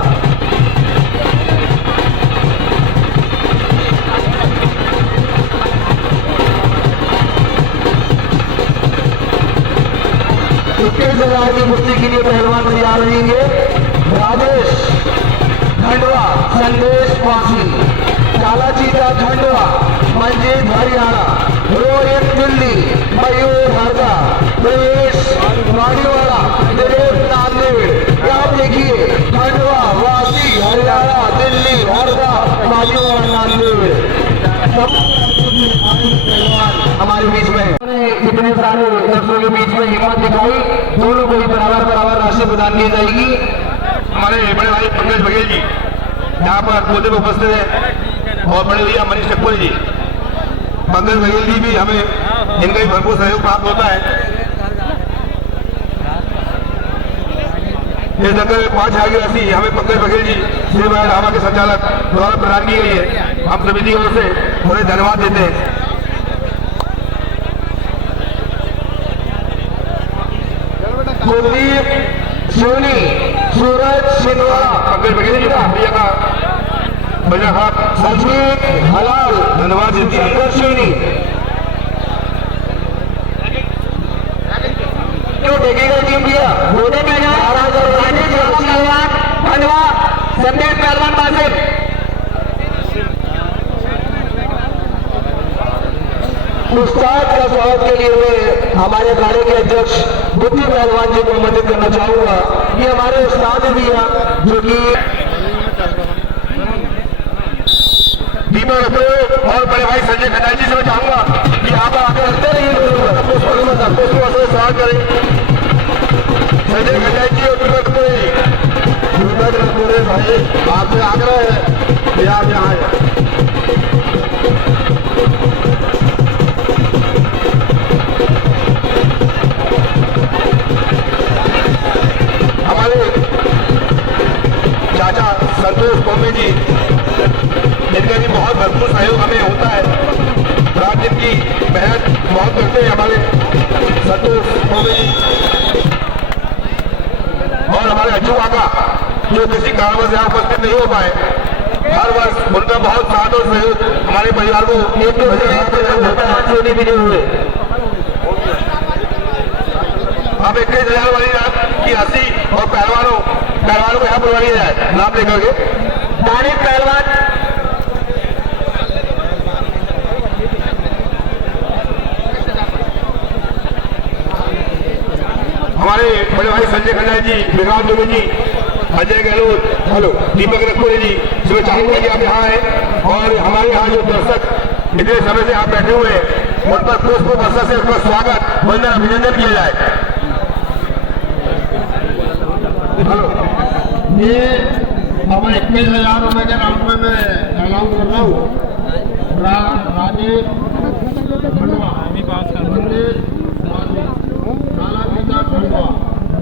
की कुश्ती के लिए पहलवान तैयार रहेंगे। राजेश खंडवा, संदेश पासी, काला चीता खंडवा, मंजीत हरियाणा, रोहित दिल्ली, मयूर हरदा, प्रवेश वाड़ीवाला, दिलीप नांदेड़। आप देखिए खंडवा वासी, हरियाणा, दिल्ली, हरदा, वाड़ीवाला, नांदेड़ हमारे बीच में। कितने सारे दर्शकों के बीच में हिम्मत दिखाई। दोनों को ही बराबर बराबर राशि प्रदान की जाएगी। हमारे बड़े भाई पंकज बघेल जी यहाँ पर गोदे में उपस्थित है और बड़े भैया मनीष कपूर जी। पंकज बघेल जी भी हमें इनका ही भरपूर सहयोग प्राप्त होता है। इस दंगल में 5 आगे राशि हमें पंकज बघेल जी श्री रामा के संचालक द्वारा प्रदान की गई है। हम समिति की ओर से उन्हें धन्यवाद देते हैं। कुलदीप सिवनी सूरज छिंदवाड़ा पंकज बघेल का बजा हाथ सचिन हलाल धन्यवाद दर्शनी जो टेक्निकल टीम दिया दोनों पहलवान खंडवा संदेश पहलवान बासिम उस्ताद का स्वागत के लिए मैं हमारे गाड़ी के अध्यक्ष बुद्धि पहलवान जी को आमंत्रित करना चाहूंगा। ये हमारे उस्ताद भी हैं जो कि दीपक और बड़े भाई संजय खन्ना जी से मैं चाहूंगा कि आप आगे रखते रहिए स्वागत करें संजय खन्ना जी और दीपक भाई आपसे आग्रह है कि आप यहाँ आए। हमारे चाचा संतोष बोम्बे जी जिनका भी बहुत भरपूर सहयोग हमें होता है, रात दिन की मेहनत बहुत करते हैं हमारे संतोष बोम्बे जी और हमारे अज्जू काका जो किसी कारणवश यहाँ उपस्थित नहीं हो पाए। हर वर्ष उनका बहुत साथ और सहयोग हमारे परिवार को एक होने भी नहीं हुए। अब 21,000 वाली रात की हंसी और पहलवानों को यहाँ बुलवाई जाए नाम लेकर के दानिश पहलवान हमारे बड़े भाई संजय खन्ना जी, विराट दुबे जी, अजय गहलोत, हेलो दीपक रखोरे जी से चाहूंगा कि आप यहाँ आए और हमारे यहाँ जो दर्शक इतने समय से आप बैठे हुए हैं उन पर पुष्प वर्षा से उनका स्वागत वंदन अभिनंदन किया जाए। हेलो ये हमारे 21,000 रुपए के नाम में मैं ऐलान कर रहा हूँ। राजेश खंडवा खंडवा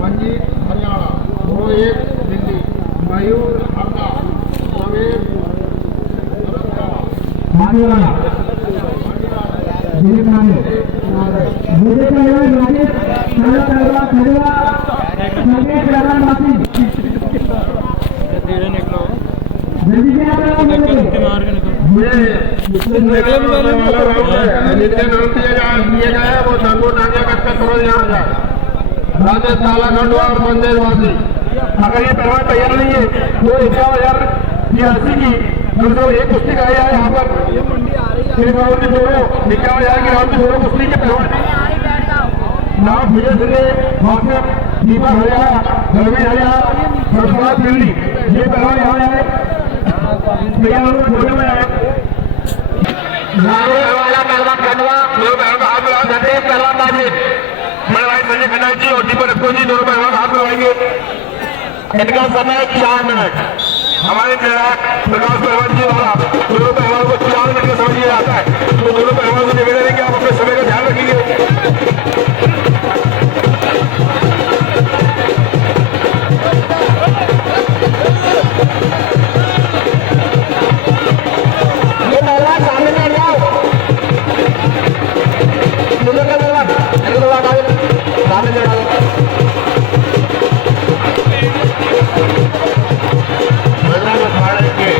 मंजीत हरियाणा रोहित दिल्ली मयूर हरदा समीर वो संगो नांगे कटकर तुरंत यहाँ जाए। राजेश ताला खंडवा और मंदिर वासी अगर ये पहलवान तैयार नहीं है तो 51,000 की राशि की जो एक कुश्ती कराई है यहाँ पर 51,000 की राशि दोनों कुश्ती के पहलवान नाम विजय सिंह वासिफ दीपक हरियाणा रवि हरियाणा प्रसाद दिल्ली ये पहलवान यहाँ आए तैयार में आए पहलवान खंडवा पहलवान बाजित बड़े भाई संजय खन्ना जी और दीपक रखो जी दोनों पहलवान हाथ मिलवाएंगे। इनका समय 4 मिनट। हमारे निर्णायक प्रकाश पहलवान जी द्वारा दोनों पहलवान को 4 मिनट का समय दिया जाता है, तो दोनों पहलवान को निवेदन है कि आप अपने समय का ध्यान रखेंगे। ये पहलवान सामने बैठ जाओ, सामने बैठा अखाड़े के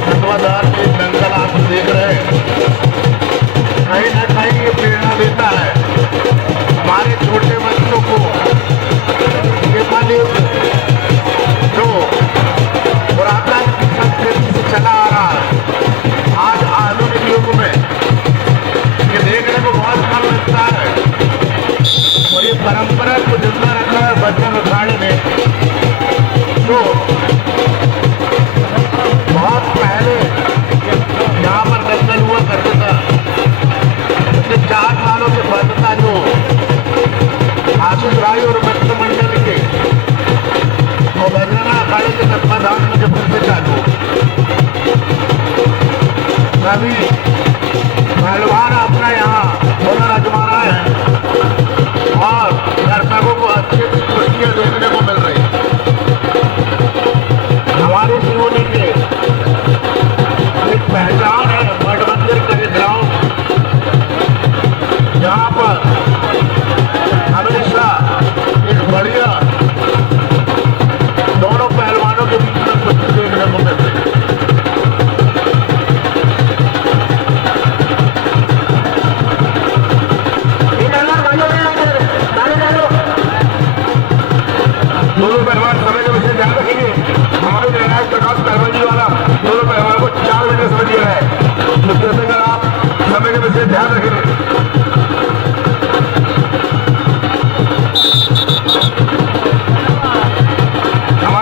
खंडवादार के दंगल आप देख रहे हैं, कहीं ना कहीं ये प्रेरणा देता है हमारे छोटे बच्चों को। ये मालिक जो पुरातन संस्कृति से चला आ रहा है आज आधुनिक युग में ये देखने को बहुत कम लगता है और ये परंपरा को जिंदा रखा है बच्चों अखाड़े में। तो बहुत पहले यहाँ पर दंगल हुआ करता था, पिछले 4 सालों के बाद का जो आशीष राय और मित्र मंडल के और बंदना अखाड़े के तत्वाधान में जब फिर से चालू सभी पहलवान अपना यहाँ हुनर आजमा रहा है और दर्शकों को अच्छी खुशियाँ देखने को मिल रही है। हमारे सिवनी के एक पहचान है मठ मंदिर का ग्राउंड, जहाँ पर हमेशा एक बढ़िया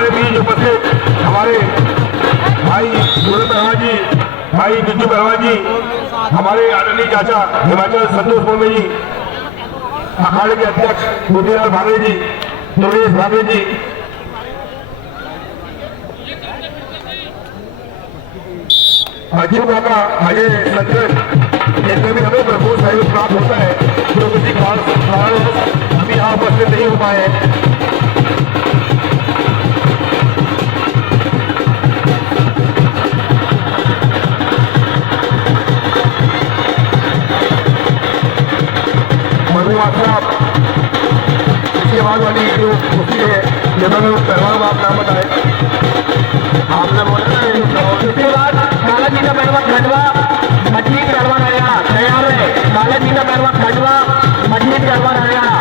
हमारे बीच उपस्थित हमारे भाई सूरज पहलवान जी, भाई बिज्जू पहलवान जी, हमारे आदरणीय चाचा हिमाचल संतोष बोम्बे जी, अखाड़े के अध्यक्ष मोतीलाल भागरे जी, दुर्गेश भागरे जी, अजीब काका, अजय संजय, इनमें भी हमें भरपूर सहयोग प्राप्त होता है जो किसी कारण अभी यहाँ उपस्थित नहीं हो पाए हैं। इसके बाद वाली जो कुश्ती है जिन्होंने पहलवान आप नाम बताए, आपने बोला ना इसके बाद बालाजी का पहलवान खंडवा, मछली पहलवान हरियाणा तैयार है। बालाजी का पहलवान खंडवा, मछली पहलवान हरियाणा।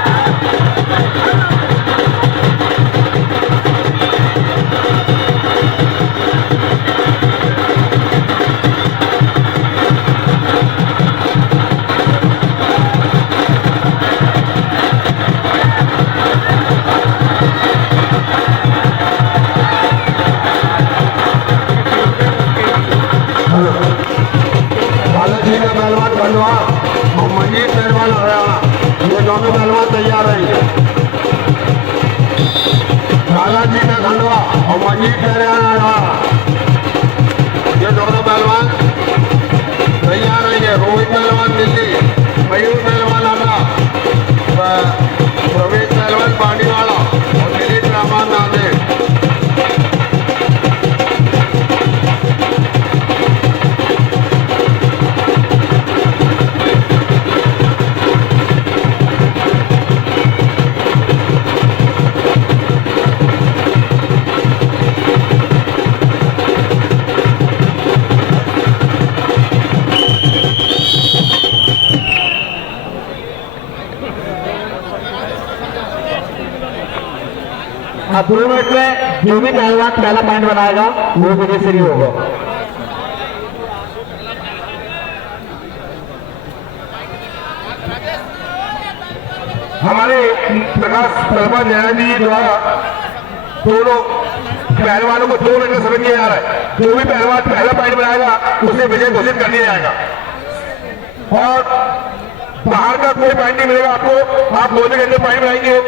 बालाजी का पहलवान खंडवा और मंजीत पहलवान हरियाणा, ये दोनों पहलवान तैयार रहेंगे। बालाजी का खंडवा और मंजीत हरियाणा, ये दोनों पहलवान तैयार रहेंगे। रोहित पहलवान दिल्ली, मयूर पहलवान आगरा, प्रवेश पहलवान पांडीवाला और दिलीप रहमान नांदेड़। अब 2 मिनट में जो भी पहलवान पहला पॉइंट बनाएगा वो विजय श्री होगा। हमारे प्रकाश पहलवान जैना जी द्वारा दोनों पहलवानों को 2 मिनट का समय दिया जा रहा है। जो भी पहलवान पहला पॉइंट बनाएगा उसे विजय घोषित कर दिया जाएगा और बाहर का कोई पॉइंट नहीं मिलेगा आपको। आप 2 के अंदर पॉइंट बनाएंगे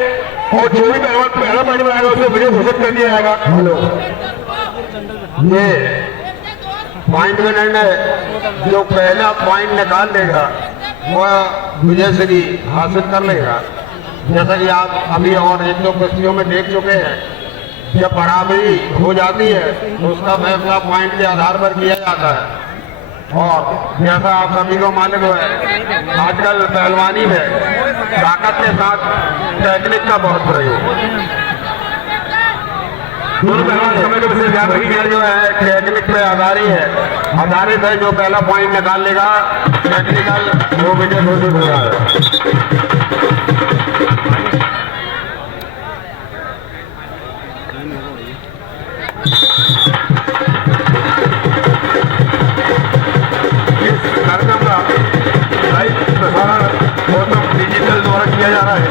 और जो भी पहलवान पहला पॉइंट बनाएगा उसे विजय घोषित कर दिया जाएगा। हेलो, ये पॉइंट का निर्णय जो पहला पॉइंट निकाल देगा वह विजय श्री हासिल कर लेगा। जैसा कि आप अभी और 1-2 कुश्तियों में देख चुके हैं, जब बराबरी हो जाती है तो उसका फैसला पॉइंट के आधार पर किया जाता है। और जैसा आप सभी को मालूम है, आजकल पहलवानी में ताकत के साथ टेक्निक का बहुत प्रयोग। दोनों पहलवान समय के विशेष ध्यान रखिएगा, जो है टेक्निक पे आधारित है। जो पहला पॉइंट निकाल लेगा टेक्निकल, वो विजय घोषित हो रहा है। कार्यक्रम का लाइव प्रसारण गौतम डिजिटल द्वारा किया जा रहा है।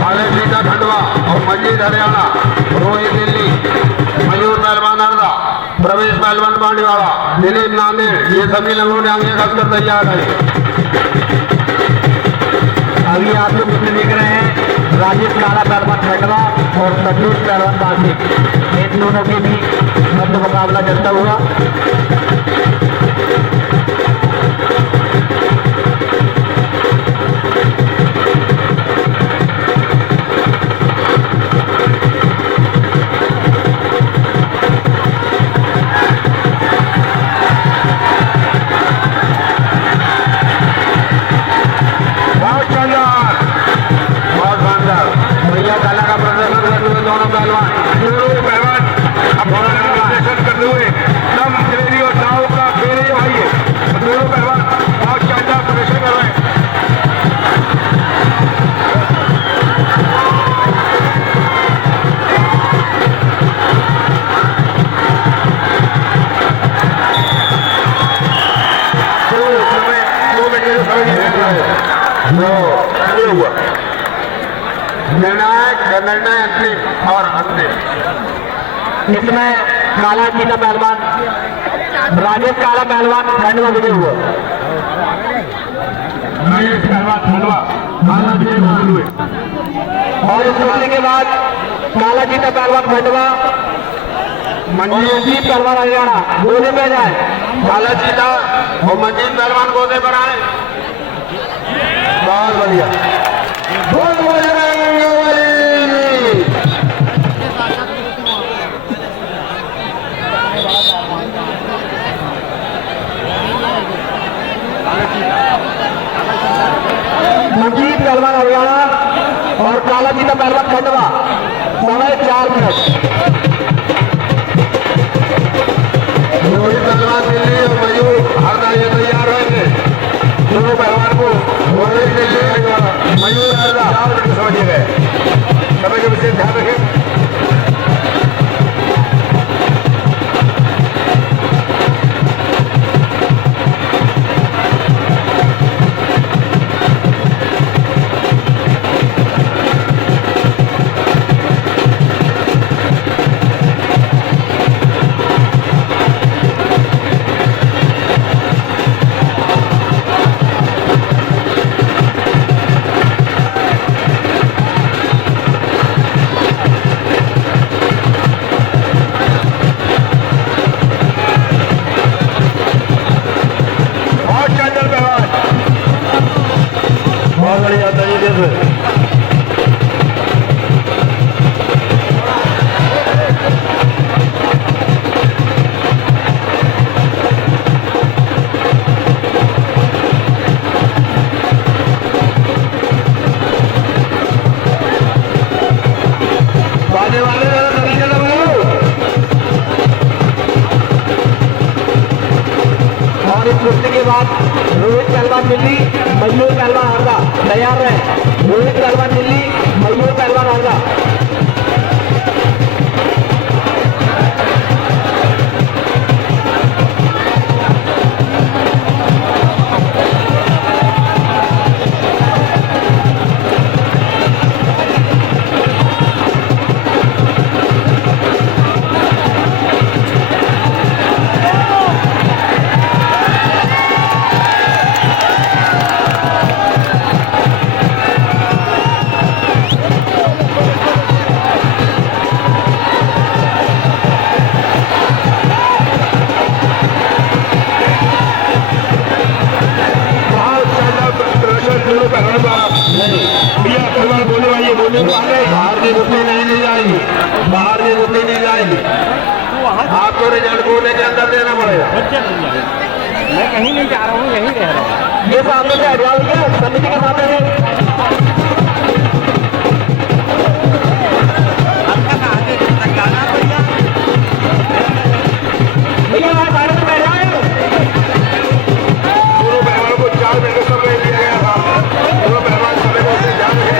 बालाजी का खंडवा और मंजीत हरियाणा, रोहित दिल्ली, मयूर पहलवान आगरा, प्रवेश पहलवान पांडीवाला, दिलीप नांदेड़, ये सभी लोगों ने आगे कसकर तैयार है। अभी आप लोग उसमें देख रहे हैं राजेश काला पहलवान खंडवा और सतीश पहलवान बासी, इन दोनों के भी मध्य मुकाबला चलता हुआ। और अंतिम। इसमें काला चीता पहलवान राजेश काला पहलवान खंडवा विजय हुआ। महेश पहलवान खंडवा काला विजय हुए। और इस कुश्ती के बाद काला चीता पहलवान खंडवा मंजीत पहलवान हरियाणा गोदे पे जाए। काला चीता और मंजीत पहलवान गोदे पर आए। बहुत बढ़िया, बहुत बढ़िया। मंजीत पहलवान हरियाणा और काला चीता पहलवान खंडवा समय 4 मिनट। रोहित पहलवान दिल्ली और मयूर हरदा ये तैयार रहेंगे। दोनों पहलवान को रोहित दिल्ली मयूर हरदा समझिए गए। समय के विशेष ध्यान रखें। बहुत बढ़िया तरीके से बाजे वाले जरा तरीके से बोलो। और इस कुश्ती के बाद रोहित पहलवान दिल्ली मयूर पहलवान हरदा तैयार रहे। रोहित पहलवान दिल्ली मयूर पहलवान हरदा। बाहर की गुत्ती नहीं ली जाएगी, बाहर की गुत्ती नहीं जाएगी। आपको रिजल्ट बोलने के अंदर देना पड़ेगा। मैं कहीं नहीं जा रहा हूँ, यहीं रह रहा हूँ। ये सामने से हरियाल के समिति के सामने है। भैया वहाँ साइड में बैठ जाए। दोनों पहलवानों को 4 मिनट का समय दिया गया था। दोनों पहलवान समय को उससे ध्यान रखें।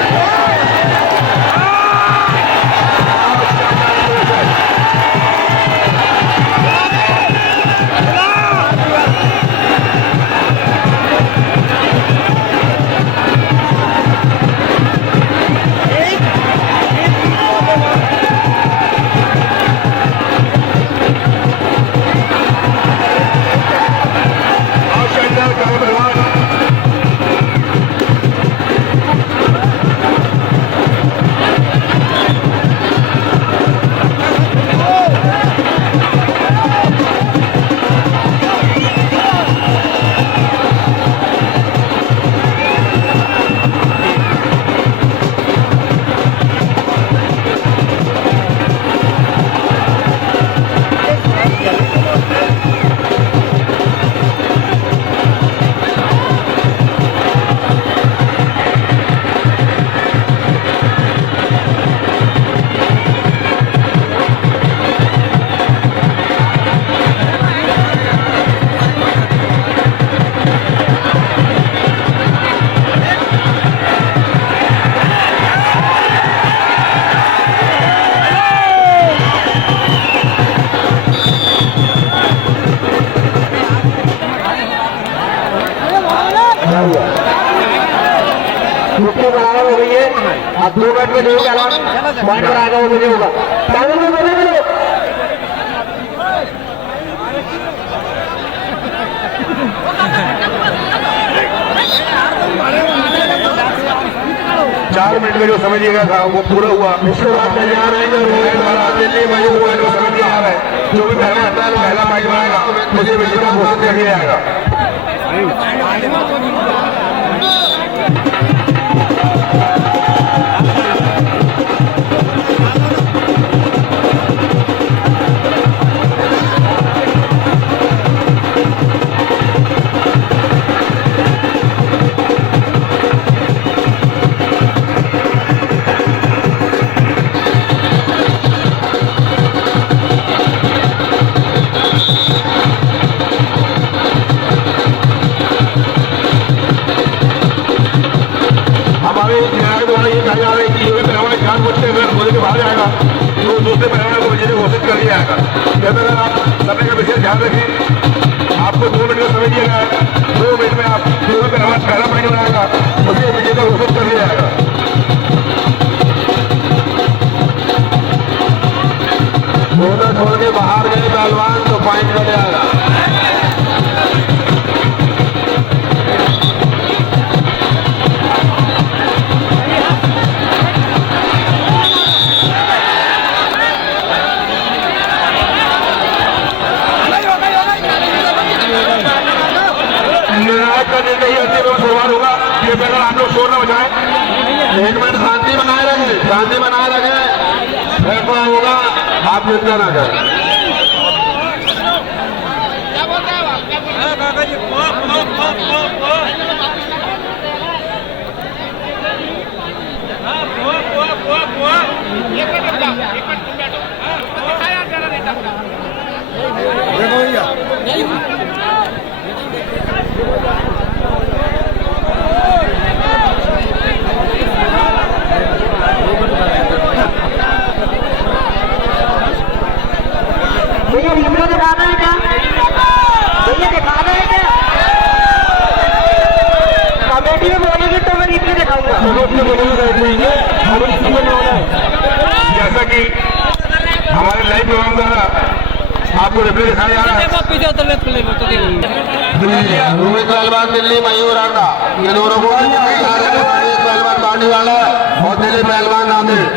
2 मिनट में जो पहलवान पॉइंट पर आएगा वो मुझे होगा पहलवान को बोले चलो 4 मिनट में जो समझ लिया था वो पूरा हुआ। इसके बाद तैयार है दिल्ली मयूर हुआ जो समझ लिया है जो भी पहला मैच बनाएगा मुझे विश्व घोषित कर दिया जाएगा। दूसरे पहलवान को विजेता घोषित कर दिया जाएगा। जैसे आप समय का विशेष ध्यान रखें, आपको 2 मिनट का समय दिया गया है, 2 मिनट में आप जो भी पहलवान पहला पॉइंट बनाएगा उसे विजेता घोषित कर दिया जाएगा। छोड़ के बाहर गए पहलवान तो पॉइंट मिल जाएगा। होगा ये पहले आप लोग शोर न बजाएं, 1 मिनट शांति बनाए रखें, शांति बनाए रखें, फैसला होगा आप चिंता ना करें। भैया वीडियो दिखाना है क्या? भैया दिखाना है क्या? कमेटी में बोलेगी तो मैं वीडियो दिखाऊंगा। जैसा कि हमारे लाइव प्रोग्राम द्वारा आपको रिप्ले दिखाया जा रहा है। रोहित पहलवान दिल्ली मयूर आंडा ये दोनों को पहलवान पानी वाला और दिल्ली पहलवान नांदेड़।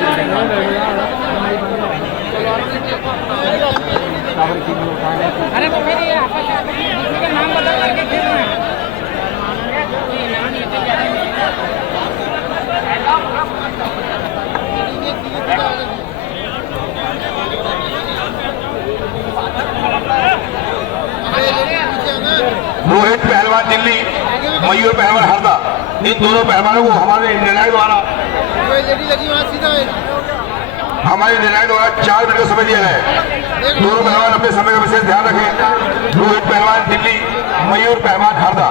अरे तो फिर ये नाम बदल करके खेलना है। रोहित पहलवान दिल्ली मयूर पहलवान हरदा इन दोनों पहलवानों को हमारे निर्णय द्वारा 4 मिनट का समय दिया है। दोनों पहलवान अपने समय का विशेष ध्यान रखें। रोहित पहलवान दिल्ली मयूर पहलवान हरदा।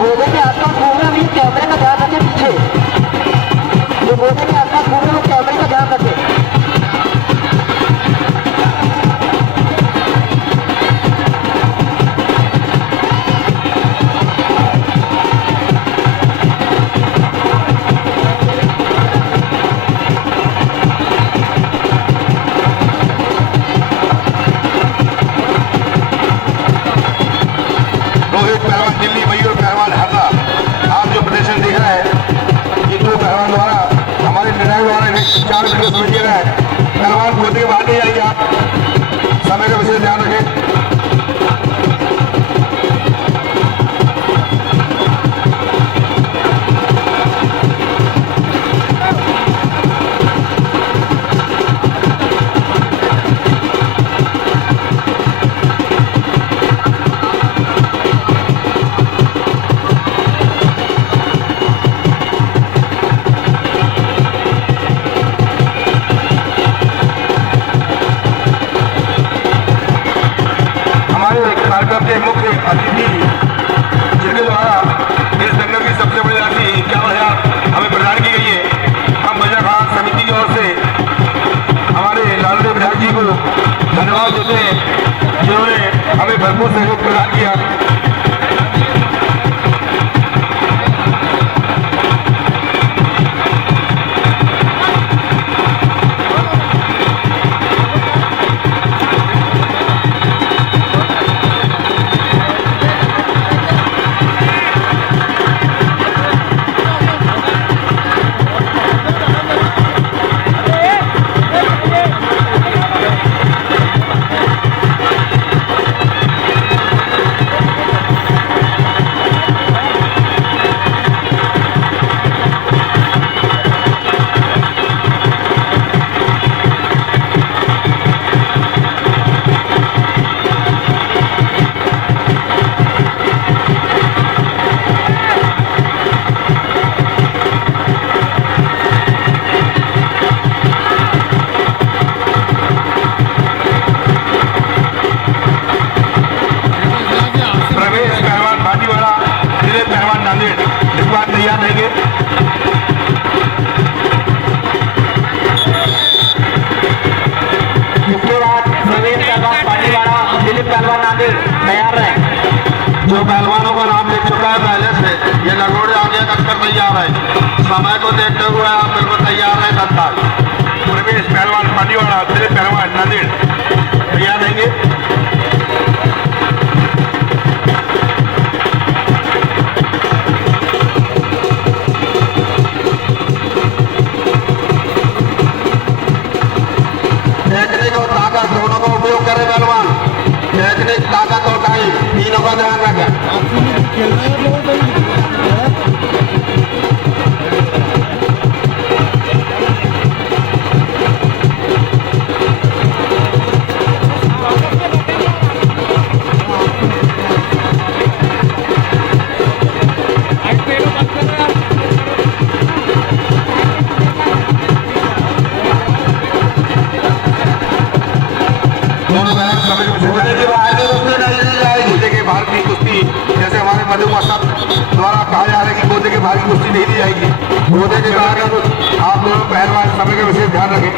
बोले के आसपास घूमना नहीं, कैमरे का ध्यान रखे पीछे। जो बोले के आसपास घूमना वो कैमरे का ध्यान रखे। तैयार है। समय को देखते हुए आप बिल्कुल तैयार हैं तत्काल। प्रवेश पहलवान पांडीवाड़ा, दिलीप पहलवान नांदेड़ तैयार रहेंगे। टेक्निक और ताकत दोनों का उपयोग करें पहलवान। टेक्निक, ताकत और टाइम तीनों का ध्यान रखें। भारतीय कुश्ती जैसे हमारे मधु मस्तक द्वारा कहा जा रहा है कि गोदे के भार की कुश्ती नहीं दी जाएगी। गोदे के भार का आप दोनों पहलवान समय का विशेष ध्यान रखें।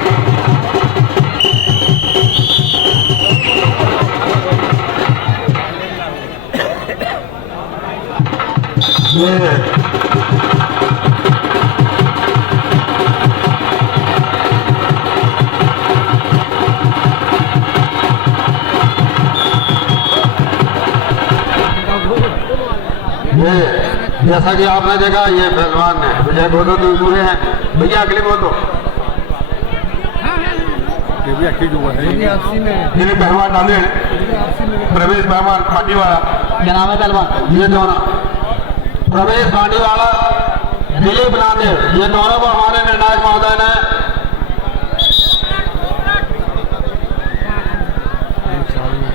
जैसा कि आपने देखा ये पहलवान है विजय गोदो पूरे हैं। भैया अगले बोलो जिन्हें पहलवान डाले प्रवेश पहलवान पांडीवाड़ा क्या नाम है पहलवान? ये दोनों प्रवेश पांडीवाड़ा, दिलीप नांदेड़, ये दोनों को हमारे निर्णायक महोदय ने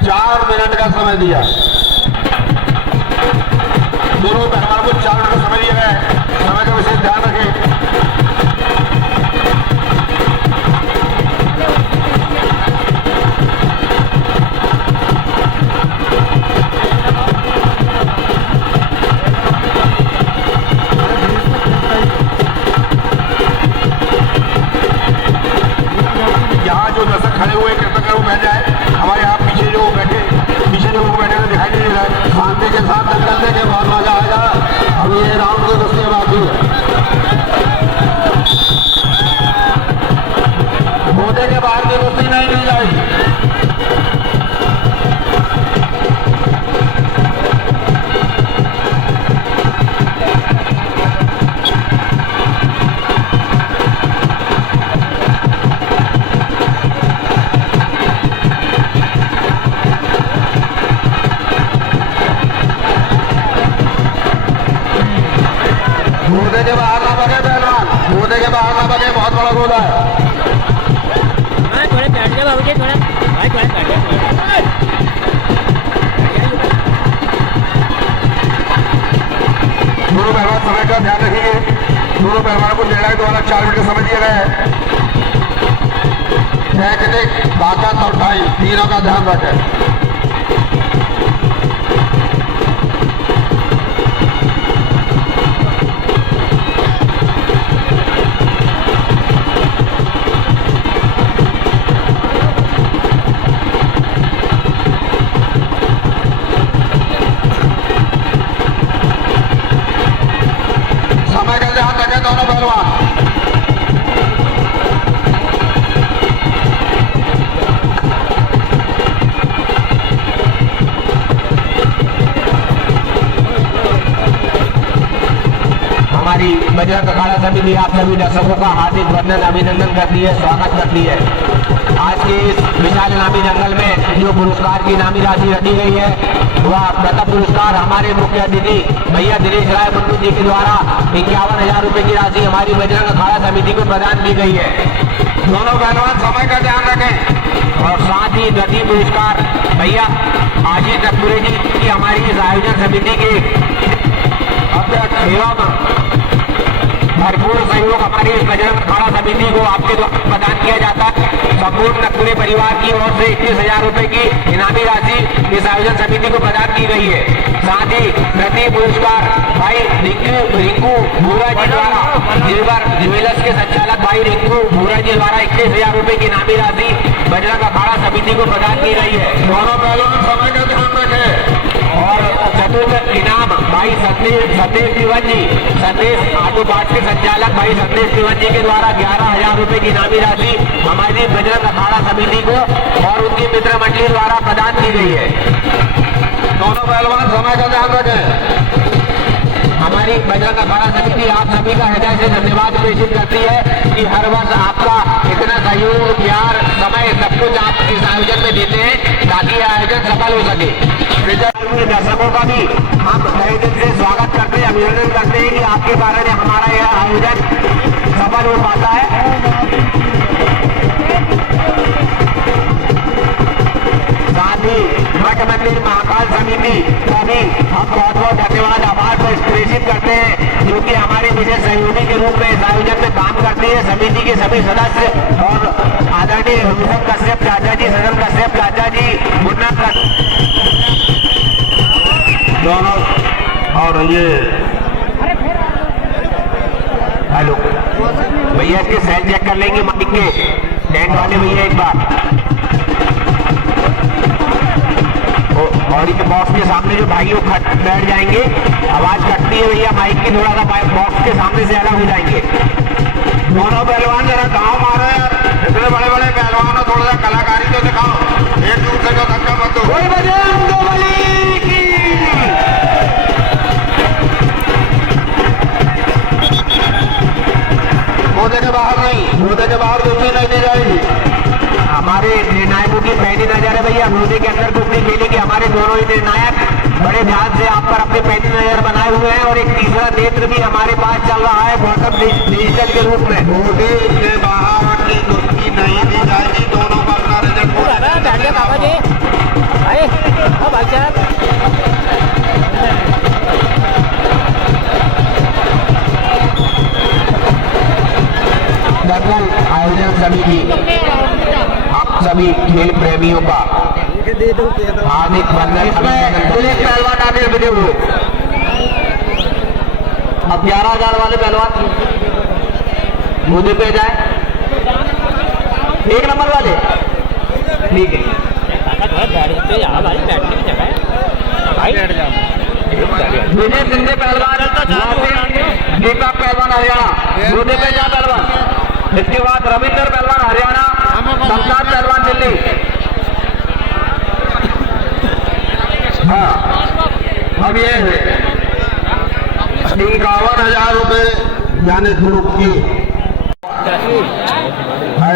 4 मिनट का समय दिया। दोनों पहलवान को 4 मिनट का समय दिया गया है। समय का विशेष ध्यान रखें। यहाँ जो दर्शक खड़े हुए कृपया वो बैठ जाए। हमारे यहाँ पीछे जो बैठे दिखाई नहीं दे रहा है। शांति के साथ दंगल के बहुत मजा आएगा। अब ये राउंड को दस्ते बाकी है। गोदे के बाहर की कुश्ती नहीं दी जाएगी। गोदे के बाहर ना बगे पहलवान, गोदे के बाहर ना बगे, बहुत बड़ा गोदा है। थोड़े बैठ जाओ बाबूजी, थोड़ा भाई थोड़ा बैठ जाओ। दोनों पहलवान समय का ध्यान रखिए। दोनों पहलवान को निर्णायक द्वारा 4 मिनट का समय दिया गया है। टेक्निक, ताकत और टाइम तीनों का ध्यान रखें। समय का ध्यान रखें दोनों पहलवान। हमारी बजरंग अखाड़ा समिति आप सभी दर्शकों का हार्दिक वंदन अभिनंदन करती है, स्वागत करती है। आज के इस विशाल इनामी दंगल में जो पुरस्कार की इनामी राशि रखी गई है वह प्रथम पुरस्कार हमारे मुख्य अतिथि भैया दिनेश राय मुन्नू जी के द्वारा 51,000 रुपए की राशि हमारी बजरंग अखाड़ा समिति को प्रदान की गई है। दोनों पहलवान समय का ध्यान रखें। और साथ ही द्वितीय पुरस्कार भैया आशीष नकपुरे जी की हमारी इस आयोजन समिति के अध्यक्ष एवं भरपूर सहयोग हमारी इस बजरंग अखाड़ा समिति को आपके द्वारा प्रदान किया जाता है। संपूर्ण नकपुरे परिवार की ओर से 21,000 रुपए की इनामी राशि इस आयोजन समिति को प्रदान की गई है। साथ ही प्रति पुरस्कार भाई रिंकू भूरा जी द्वारा जिलवर ज्वेलर्स के संचालक भाई रिंकू भूरा जी द्वारा 21,000 रुपए की इनामी राशि बजरंग अखाड़ा समिति को प्रदान की गई है। दोनों पहलवान समय का ध्यान रखें। और निःशुल्क इनाम भाई संदेश तिवारी जी, संदेश ऑटो पार्ट के संचालक भाई संदेश तिवारी जी के द्वारा 11,000 रुपए की इनामी राशि हमारी बजरंग अखाड़ा समिति को और उनकी मित्र मंडली द्वारा प्रदान की गई है। दोनों पहलवान समय का ध्यान रखें। हमारी बजरंग अखाड़ा समिति आप सभी का हृदय से धन्यवाद प्रेषित करती है कि हर वर्ष आपका इतना सहयोग, प्यार, समय सब कुछ आप इस आयोजन में देते हैं ताकि यह आयोजन सफल हो सके। दर्शकों का भी हम तहे दिल से स्वागत करते हैं, अभिनंदन करते हैं कि आपके कारण हमारा यह आयोजन सफल हो पाता है। साथ ही मठ मंदिर महाकाल समिति का भी हम बहुत बहुत धन्यवाद आभार प्रेषित करते हैं, जो कि हमारे विशेष सहयोगी के रूप में इस आयोजन में काम करती है। समिति के सभी सदस्य और आदरणीय रोहन कश्यप चाचा जी, सदन कश्यप चाचा जी, मुन्ना दोनों और ये हेलो भैया, इसके सेल चेक कर लेंगे माइक के टेंट वाले भैया एक बार। बॉडी के बॉक्स के सामने जो भाई वो बैठ जाएंगे, आवाज कटती है भैया माइक की, थोड़ा सा बॉक्स के सामने से अलग हो जाएंगे। दोनों पहलवान जरा गाँव मारो यार, इतने बड़े बड़े पहलवान हो, थोड़ा सा कलाकारी तो दिखाओ, एक दूसरे को धक्का मत दो। मोदे के बाहर नहीं, मोदे के बाहर कुश्ती नहीं दी जाएगी। हमारे निर्णायकों की पहली नजर है भैया, मोदी के अंदर कुश्ती खेलेंगे हमारे दोनों ही निर्णायक बड़े ध्यान से आप पर अपने पहली नजर बनाए हुए हैं। और एक तीसरा नेत्र भी हमारे पास चल रहा है गौतम डिजिटल के रूप में। मोदी के बाहर की कुश्ती नहीं दी जाएगी, दोनों का अपना रिजल्ट बाबा जी आए भाई साहब। दरअसल आयोजन समिति आप सभी खेल प्रेमियों का हार्दिक वंदन। पहलवान आगे बढ़े हुए, अब 11,000 वाले पहलवान मुद्दे पे जाए, 1 नंबर वाले ठीक है। विजय सिंधे पहलवान, दीपक पहलवान हरियाणा, मुद्दे पे जा पहलवान। इसके बाद रविंद्र पहलवान हरियाणा, शमशाद पहलवान दिल्ली। हाँ, अब ये 51,000 रुपए यानी ग्रुप की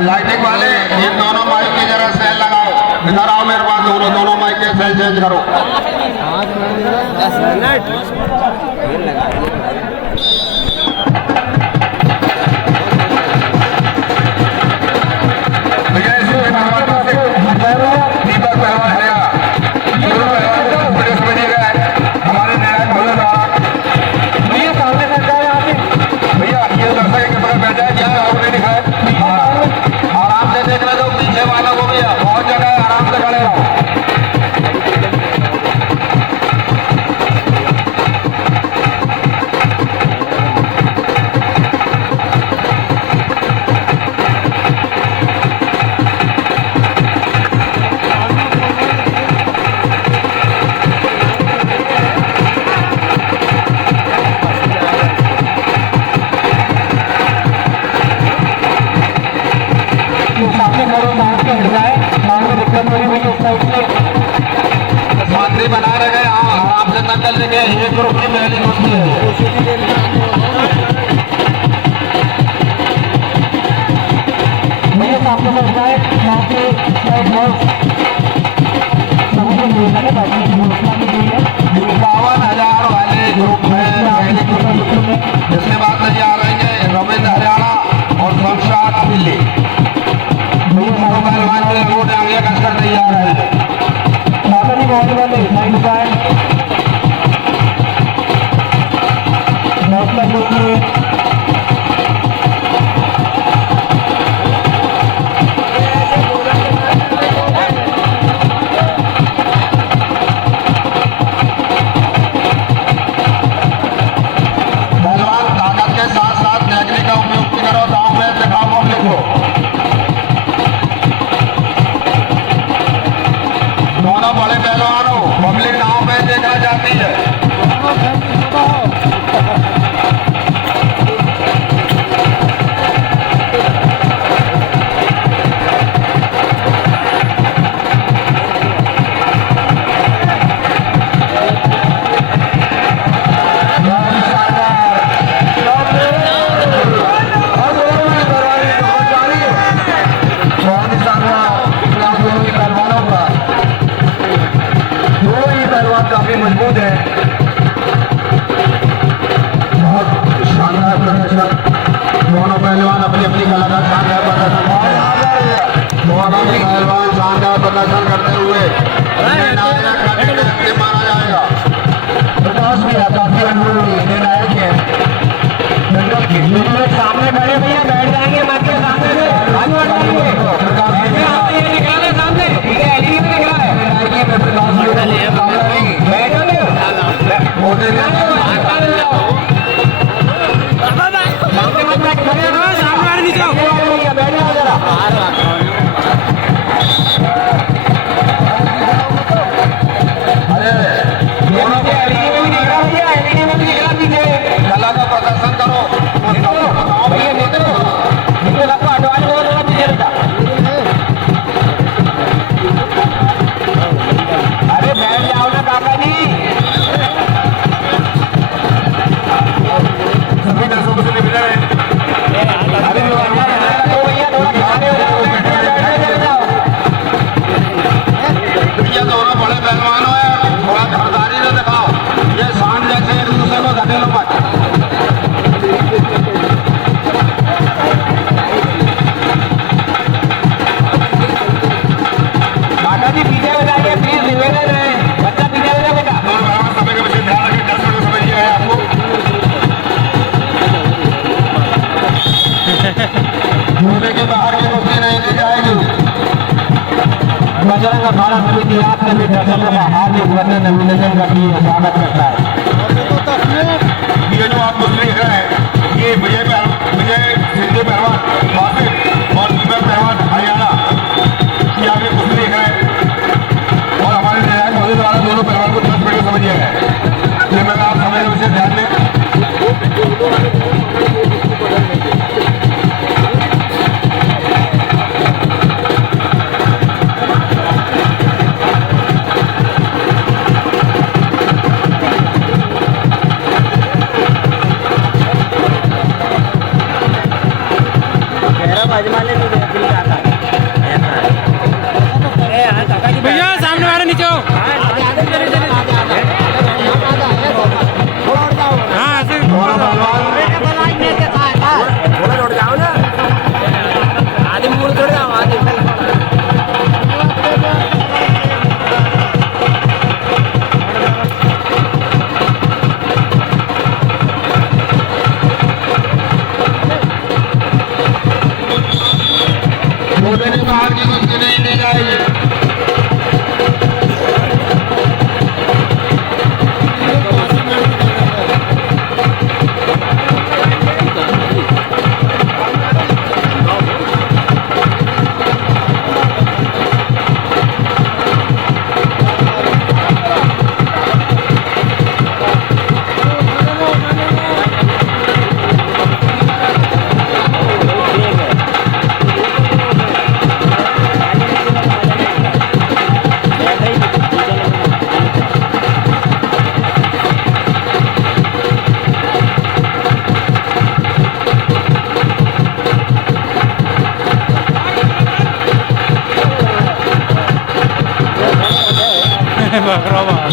लाइटिंग वाले, ये दोनों माइक की जरा सेल लगाओ, इधर आओ मेरे पास, दोनों माइक के सेल चेंज करो। शांति बना रहे, आराम से न चल रहे, ये ग्रुप की पहली कुश्ती है। 52,000 वाले ग्रुप में पहली कुश्ती, जिसके बाद तैयार रहेंगे रविंद्र हरियाणा और शमशाद दिल्ली। पहलवान के अंगूठे आगे कसकर तैयार है। पहलवान ताकत के साथ साथ टेक्निक का उपयोग करो, दांव में दिखाओ पब्लिक को। दोनों बड़े पहलवानों पब्लिक नाव में देखा जाती है। काफी मजबूत है, बहुत शानदार प्रदर्शन। दोनों पहलवान अपनी अपनी कला का शानदार प्रदर्शन दोनों पहलवान शानदार प्रदर्शन करते हुए माना जाएगा। प्रकाश भैया काफी अनुभवी निर्णायक है दंगल की। सामने खड़े भैया बैठ जाएंगे मत के सामने से आगे बढ़ जाएंगे। ये निकाले सामने ठीक है एलईडी में दिख रहा है बैठोगे सामने वाले नीचे आओ। बैठ जाओ जरा कला का प्रदर्शन करो भैया देखो आपको एडवांस हो थोड़ा पीछे रहता। अरे बैठ जाओ ना काका जी। सभी दर्शकों से निवेदन है अरे भैया थोड़ा खाने ये दोनों बड़े पहलवानों है, थोड़ा धारदारी से दिखाओ। ये शान जैसे एक दूसरे को धकेलो मत। काका जी पीछे बताइए प्लीज निवेदन है बच्चा पीछे बता बेटा। दोनों पहलवान समय के पीछे ध्यान रखें, दर्शकों को समझिए है आपको। मुंबई के बाहर की कुश्ती नहीं दी जाएगी। बजरंग अखाड़ा समिति आपके भी दर्शकों का हार्दिक वंदन अभिनंदन करती है स्वागत करता है। ये जो आप कुश्ती देख रहे हैं ये विजय सिंधु पहलवान वासिफ और दुबे पहलवान हरियाणा की आगे कुश्ती देख रहे हैं और हमारे निर्णायक महोदय द्वारा दोनों पहलवान को 10 मिनट में समझिए गए। मैं आप समय के विषय ध्यान दें। भैया सामने वाले नीचे आओ। हाँ ऐसे दोनों पहलवान मुंबई के बाहर की कुश्ती नहीं दी जाएगी।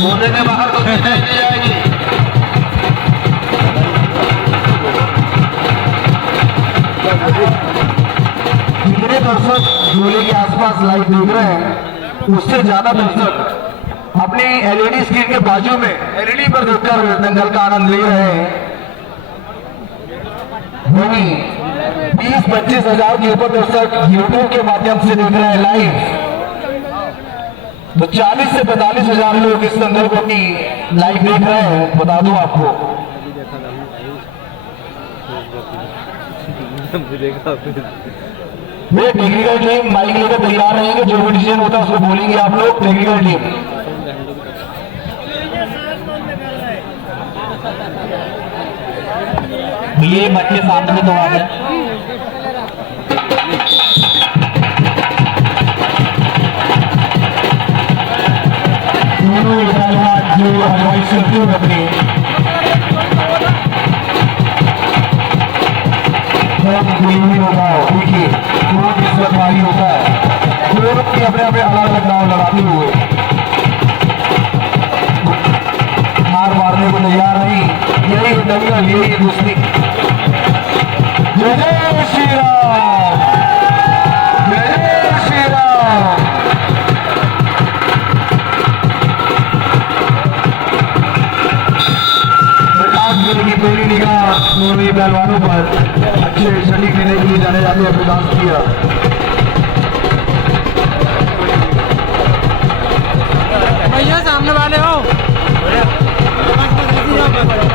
मुंबई के बाहर कुश्ती नहीं दी जाएगी। जितने दर्शक झूले के आसपास लाइव देख रहे हैं उससे ज्यादा दर्शक अपनी एलईडी स्क्रीन के बाजू में एलईडी पर देखकर दंगल का आनंद ले रहे हैं। वहीं 20-25 हजार के ऊपर दर्शक यूट्यूब के माध्यम से देख रहे हैं लाइव। तो 40 से 45 हजार लोग इस दंगल को की लाइव देख रहे हैं। बता दूं आपको ये टेक्निकल टीम माइक लेकर तैयार रहेंगे, जो भी डिसीजन होता है उसको बोलेंगे आप लोग। टेक्निकल टीम ये बच्चे सामने से तो आ गए। दोनों पहलवान जो हलवाई करते हुए अपने होगा, देखिए दोनों किस्मत भारी होता है, दोनों की अपने अपने अलग अलग दाव लगाते हुए हार मारने को तैयार नहीं। यही दंगल, यही दोस्ती। जय जय श्री राम, जय जय श्री राम। की पहली निगाह दोनों ही पहलवानों पर अच्छे शरीर देने के लिए जाने जाते अपने डांस किया। भैया सामने वाले हो,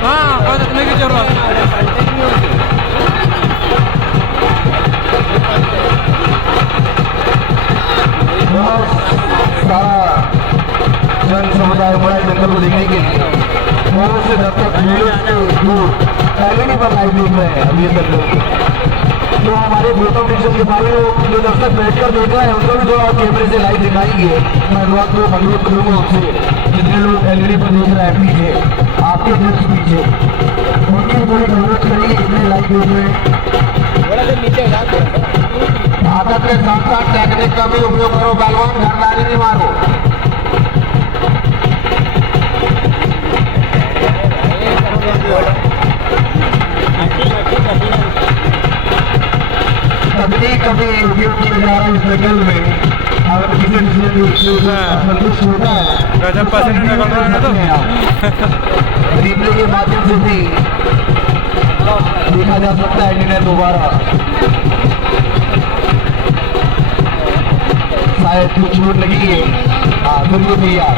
हाँ बहुत रखने की जरूरत। सारा जन समुदाय बड़ा जंगल को देखने के लिए बहुत से दर्शक एलईडी पर लाइव देख रहे हैं अभी तक लोग। तो हमारे गौतम डिक्शन के सारे जो दर्शक बैठकर देख रहे हैं उनको भी थोड़ा कैमरे से लाइव दिखाएंगे। मैं अनुरोध को अनुरोध करूँगा उससे, जितने लोग एलईडी पर देख रहे हैं पीछे आपके जस्ट पीछे, उनकी थोड़ी अनुरोध करेंगे कितने लाइव देख रहे हैं। आदत के साथ साथ टेक्निक का भी उपयोग करो, पहलवान घरदारी नहीं मारो। कभी उपयोग किया जा रहा है इस जंगल में, अगर किसी संतुष्ट होता है गजब पसीने निकल रहा है। तो रिप्ले के माध्यम से भी देखा जा सकता है इन्हें दोबारा, शायद कुछ चोट लगी है। हाँ बिल्कुल तैयार,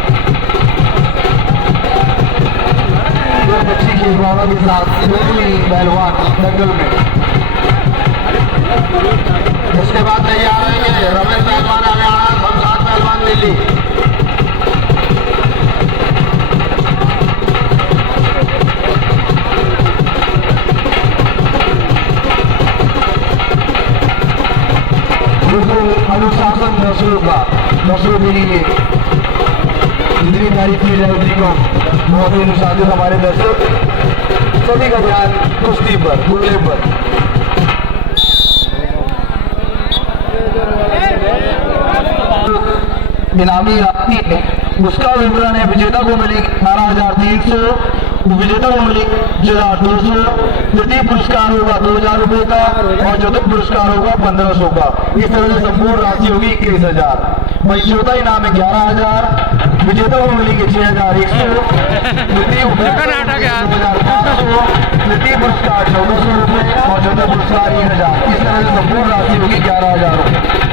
दो बच्ची की भावना के साथ पहलवान जंगल में। इसके बाद तैयार रहेंगे रमेश पहलवान हरियाणा, संसार पहलवान दिल्ली। अनुशासन नसलों के लिए जितनी तारीफ की जाए उतनी को बहुत ही अनुशासित हमारे दर्शक, सभी का ध्यान कुश्ती पर, घूमने पर। इनामी राशि है उसका विवरण है। विजेता को मिली 18,300, विजेता को मिली 1,200, तृतीय पुरस्कार होगा 2,000 रुपये का और चतुर्थ पुरस्कार होगा 1,500 का। इस तरह से संपूर्ण राशि होगी 21,000। वही चौथा इनाम है 11,000, विजेता को मिलेगी 6,100, तृतीय पुरस्कार 2,500, तृतीय पुरस्कार 1,400 रुपये और चौथा पुरस्कार 1,000। इस तरह से संपूर्ण राशि होगी 11,000 रुपये।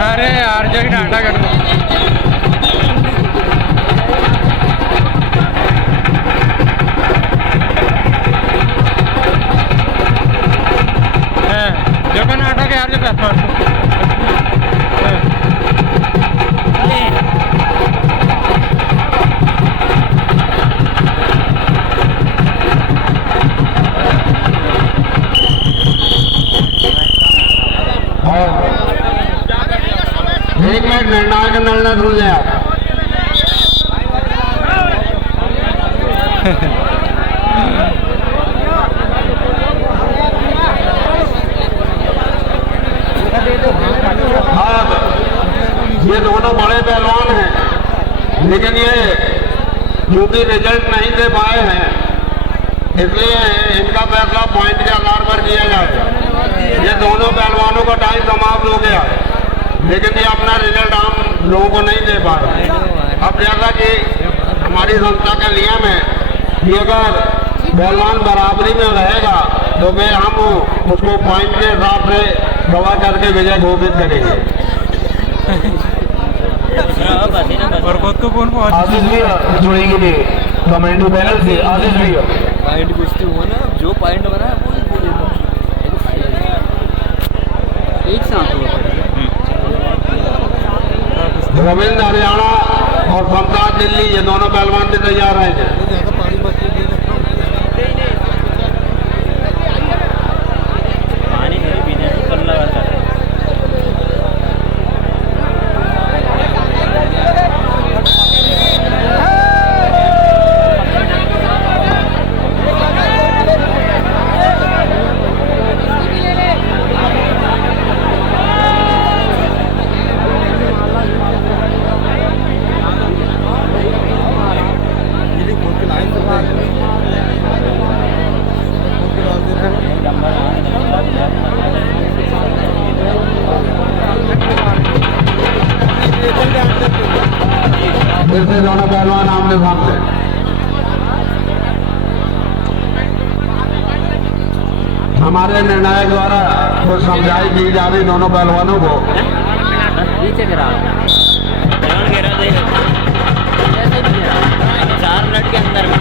अरे यार जो डाटा कर दो। जो का नाटक है यार, जो पैसा एक मिनट निर्णायक निर्णय सुन लें आप। ये दोनों बड़े पहलवान हैं, लेकिन ये क्योंकि रिजल्ट नहीं दे पाए हैं इसलिए इनका फैसला पॉइंट के आधार पर किया जाए। ये दोनों पहलवानों का टाइम समाप्त हो गया, लेकिन ये अपना रिजल्ट हम लोगों को नहीं दे पाए। अब जैसा कि हमारी संस्था का नियम है कि अगर पहलवान बराबरी में रहेगा तो फिर हम उसको पॉइंट के हिसाब से गवाह करके विजय घोषित करेंगे। और खुद को कौन पहुंच आशीष भी जुड़ेंगे जी कमेंट्री पैनल से। आशीष भी पॉइंट पूछते हुए ना, जो पॉइंट बना है वो दे देना। एक साथ हुआ रविंद्र हरियाणा और फमताज दिल्ली, ये दोनों पहलवान भी तैयार रहेंगे। फिर से दोनों पहलवान आमने सामने। हमारे निर्णायक द्वारा कुछ समझाई की जा रही दोनों पहलवानों को। नीचे गिरा 4 मिनट के अंदर में।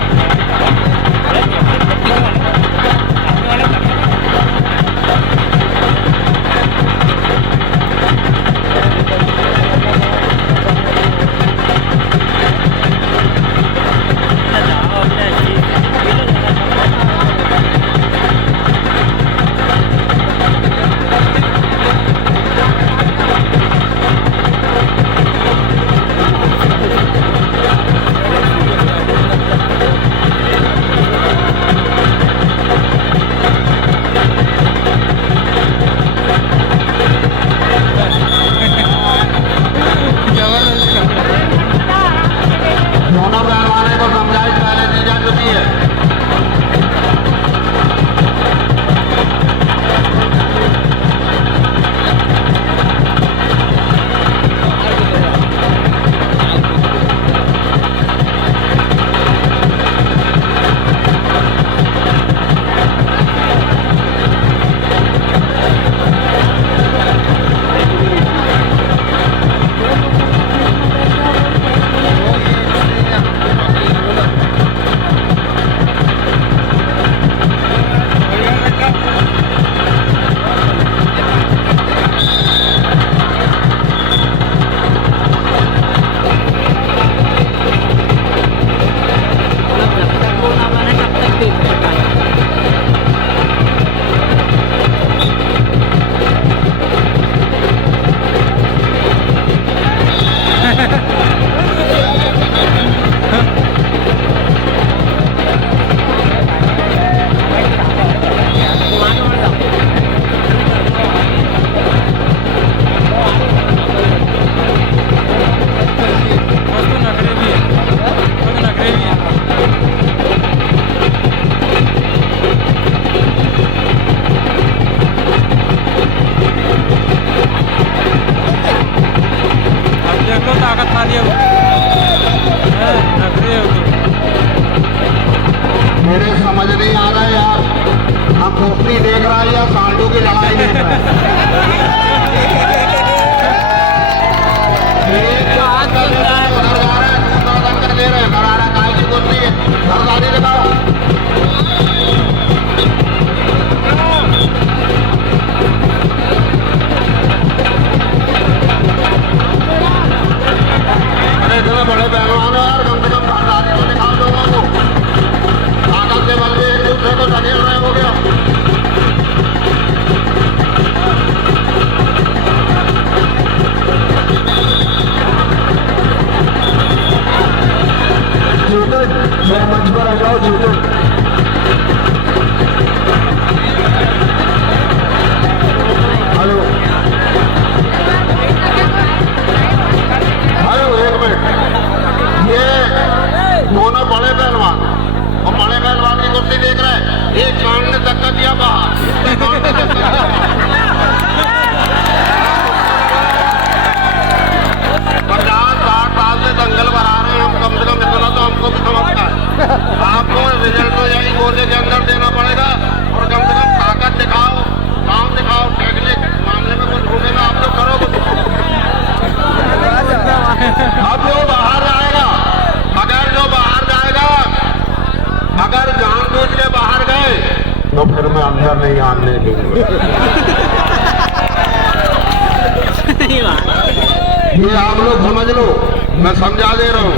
ये आप लोग समझ लो, मैं समझा दे रहा हूँ।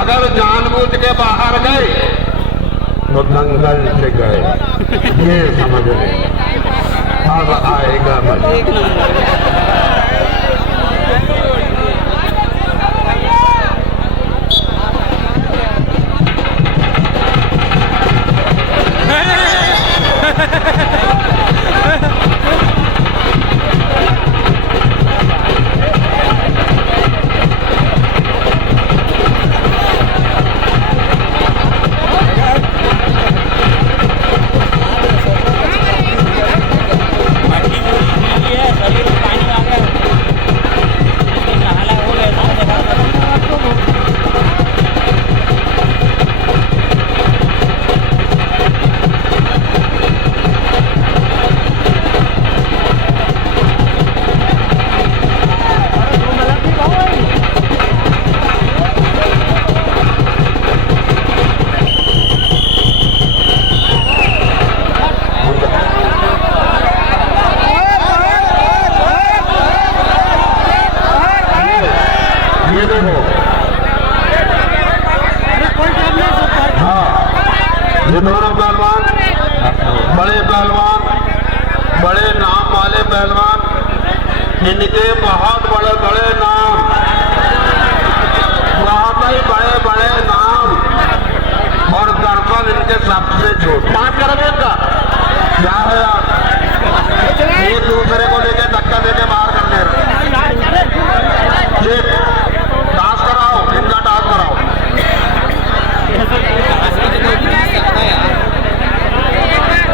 अगर जानबूझ के बाहर गए तो दंगल से गए, ये समझ ले। अब आएगा मजा। ये दोनों पहलवान बड़े पहलवान, बड़े नाम वाले पहलवान, इनके बहुत बड़े बड़े नाम, बहुत ही बड़े बड़े नाम, और दर्पण इनके सबसे छोटे। बात करोगे इनका क्या है आप? एक दूसरे को लेके धक्का देके बाहर कर दे रहे। टास्क कराओ, इनका टास्क कराओ।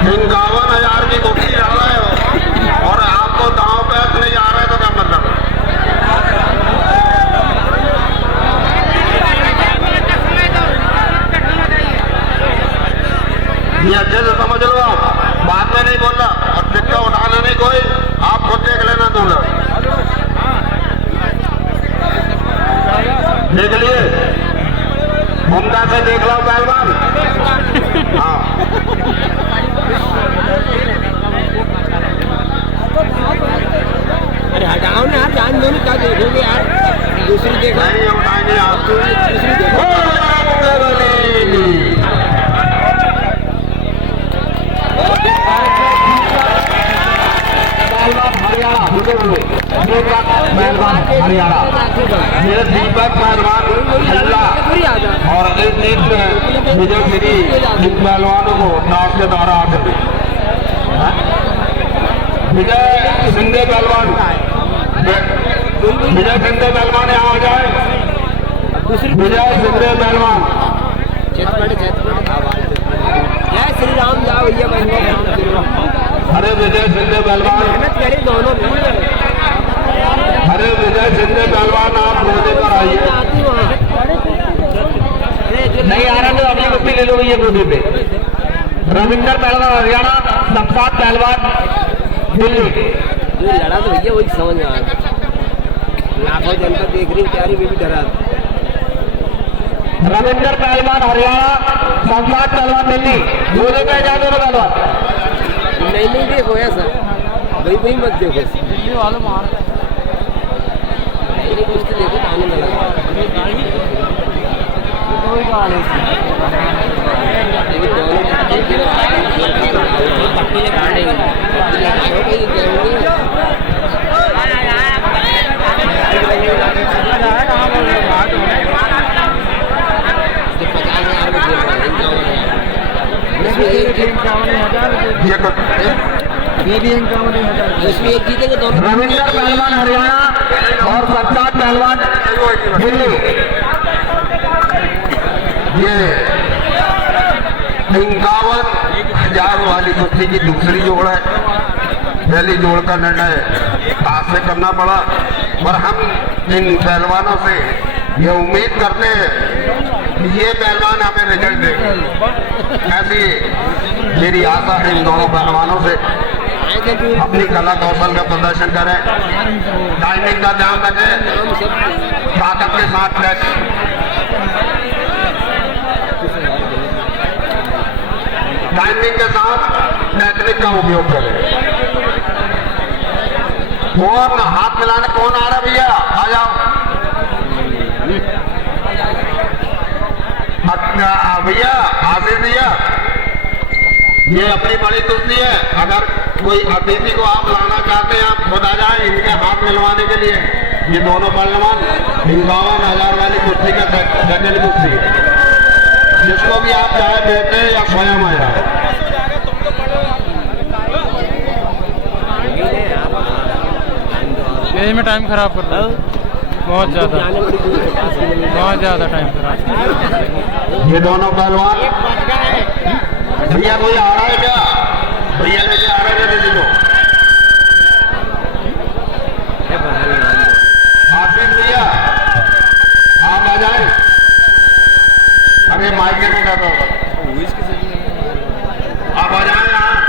51,000 की गुप्ती डाला है और आपको दांव पैस नहीं आ रहे तो क्या मतलब? ये अच्छे से समझ लो, आप बाद में नहीं बोलना और टिक्का उठाना नहीं कोई, आप खुद देख लेना दूल्हा। देख लिए, उम्दा से देख लो पहलवान। हाँ अरे हटाओ ना यार, जान दो ना, क्या देखोगे यार? दूसरी देखो। नहीं उठाएंगे आप। दूसरी देखो। पहलवान हरियाणा, ये दीपक पहलवान हल्ला और इस जीत में विजय श्री इन पहलवानों को नाम के द्वारा आकर विजय सिंधे पहलवान, विजय सिंधे पहलवान यहाँ आ जाए। विजय सिंधे पहलवान, जय श्री राम, जाओ भैया। अरे विजय सिंधे पहलवान, दोनों अरे विजय सिंधे पहलवान, आप रोजे पर आइए। नहीं आ रहा तो अपनी गुप्ती ले लो भैया गोदी पे। रविंदर पहलवान हरियाणा, शमशाद पहलवान दिल्ली। जो लड़ा तो भैया वही समझ में आ रहा, लाखों जनता देख रही, प्यारी बेबी डरा। रविंदर पहलवान हरियाणा, शमशाद पहलवान दिल्ली, गोदी पे जा दो पहलवान। नहीं देखो ऐसा, वही मत देखो, कुछ तो देखो, पानी में लगा। इसमें एक जीतेंगे दोनों। रविंदर पहलवान हरियाणा और शमशाद पहलवान दिल्ली। ये 51,000 वाली कुश्ती की दूसरी जोड़ है। पहली जोड़ का निर्णय हाथ से करना पड़ा, पर हम इन पहलवानों से ये उम्मीद करते हैं कि ये पहलवान हमें रिजल्ट देंगे। ऐसी मेरी आशा है इन दोनों पहलवानों से। अपनी कला कौशल का प्रदर्शन करें, टाइमिंग का ध्यान रखें, ताकत के साथ टाइमिंग के साथ टेक्निक का उपयोग करें। कौन हाथ मिलाने, कौन आ रहा भैया? आ जाओ। भैया आशीष भैया, ये अपनी बड़ी कुश्ती है। अगर कोई अतिथि को आप लाना चाहते हैं, आप खुद आ जाए इनके हाथ मिलवाने के लिए। ये दोनों पहलवान 51,000 वाली कुश्ती का सेकंड कुश्ती है। जिसको भी आप चाहे देते हैं या स्वयं आया। यही में टाइम खराब करता है बहुत ज़्यादा टाइम खराब। ये दोनों पहलवान भैया कोई आ रहा है क्या? भैया लेके आ रहे हैं दीदी को। आशीष भैया आप आ जाए। अरे माइक में कहता हूँ आप आ जाए यहाँ।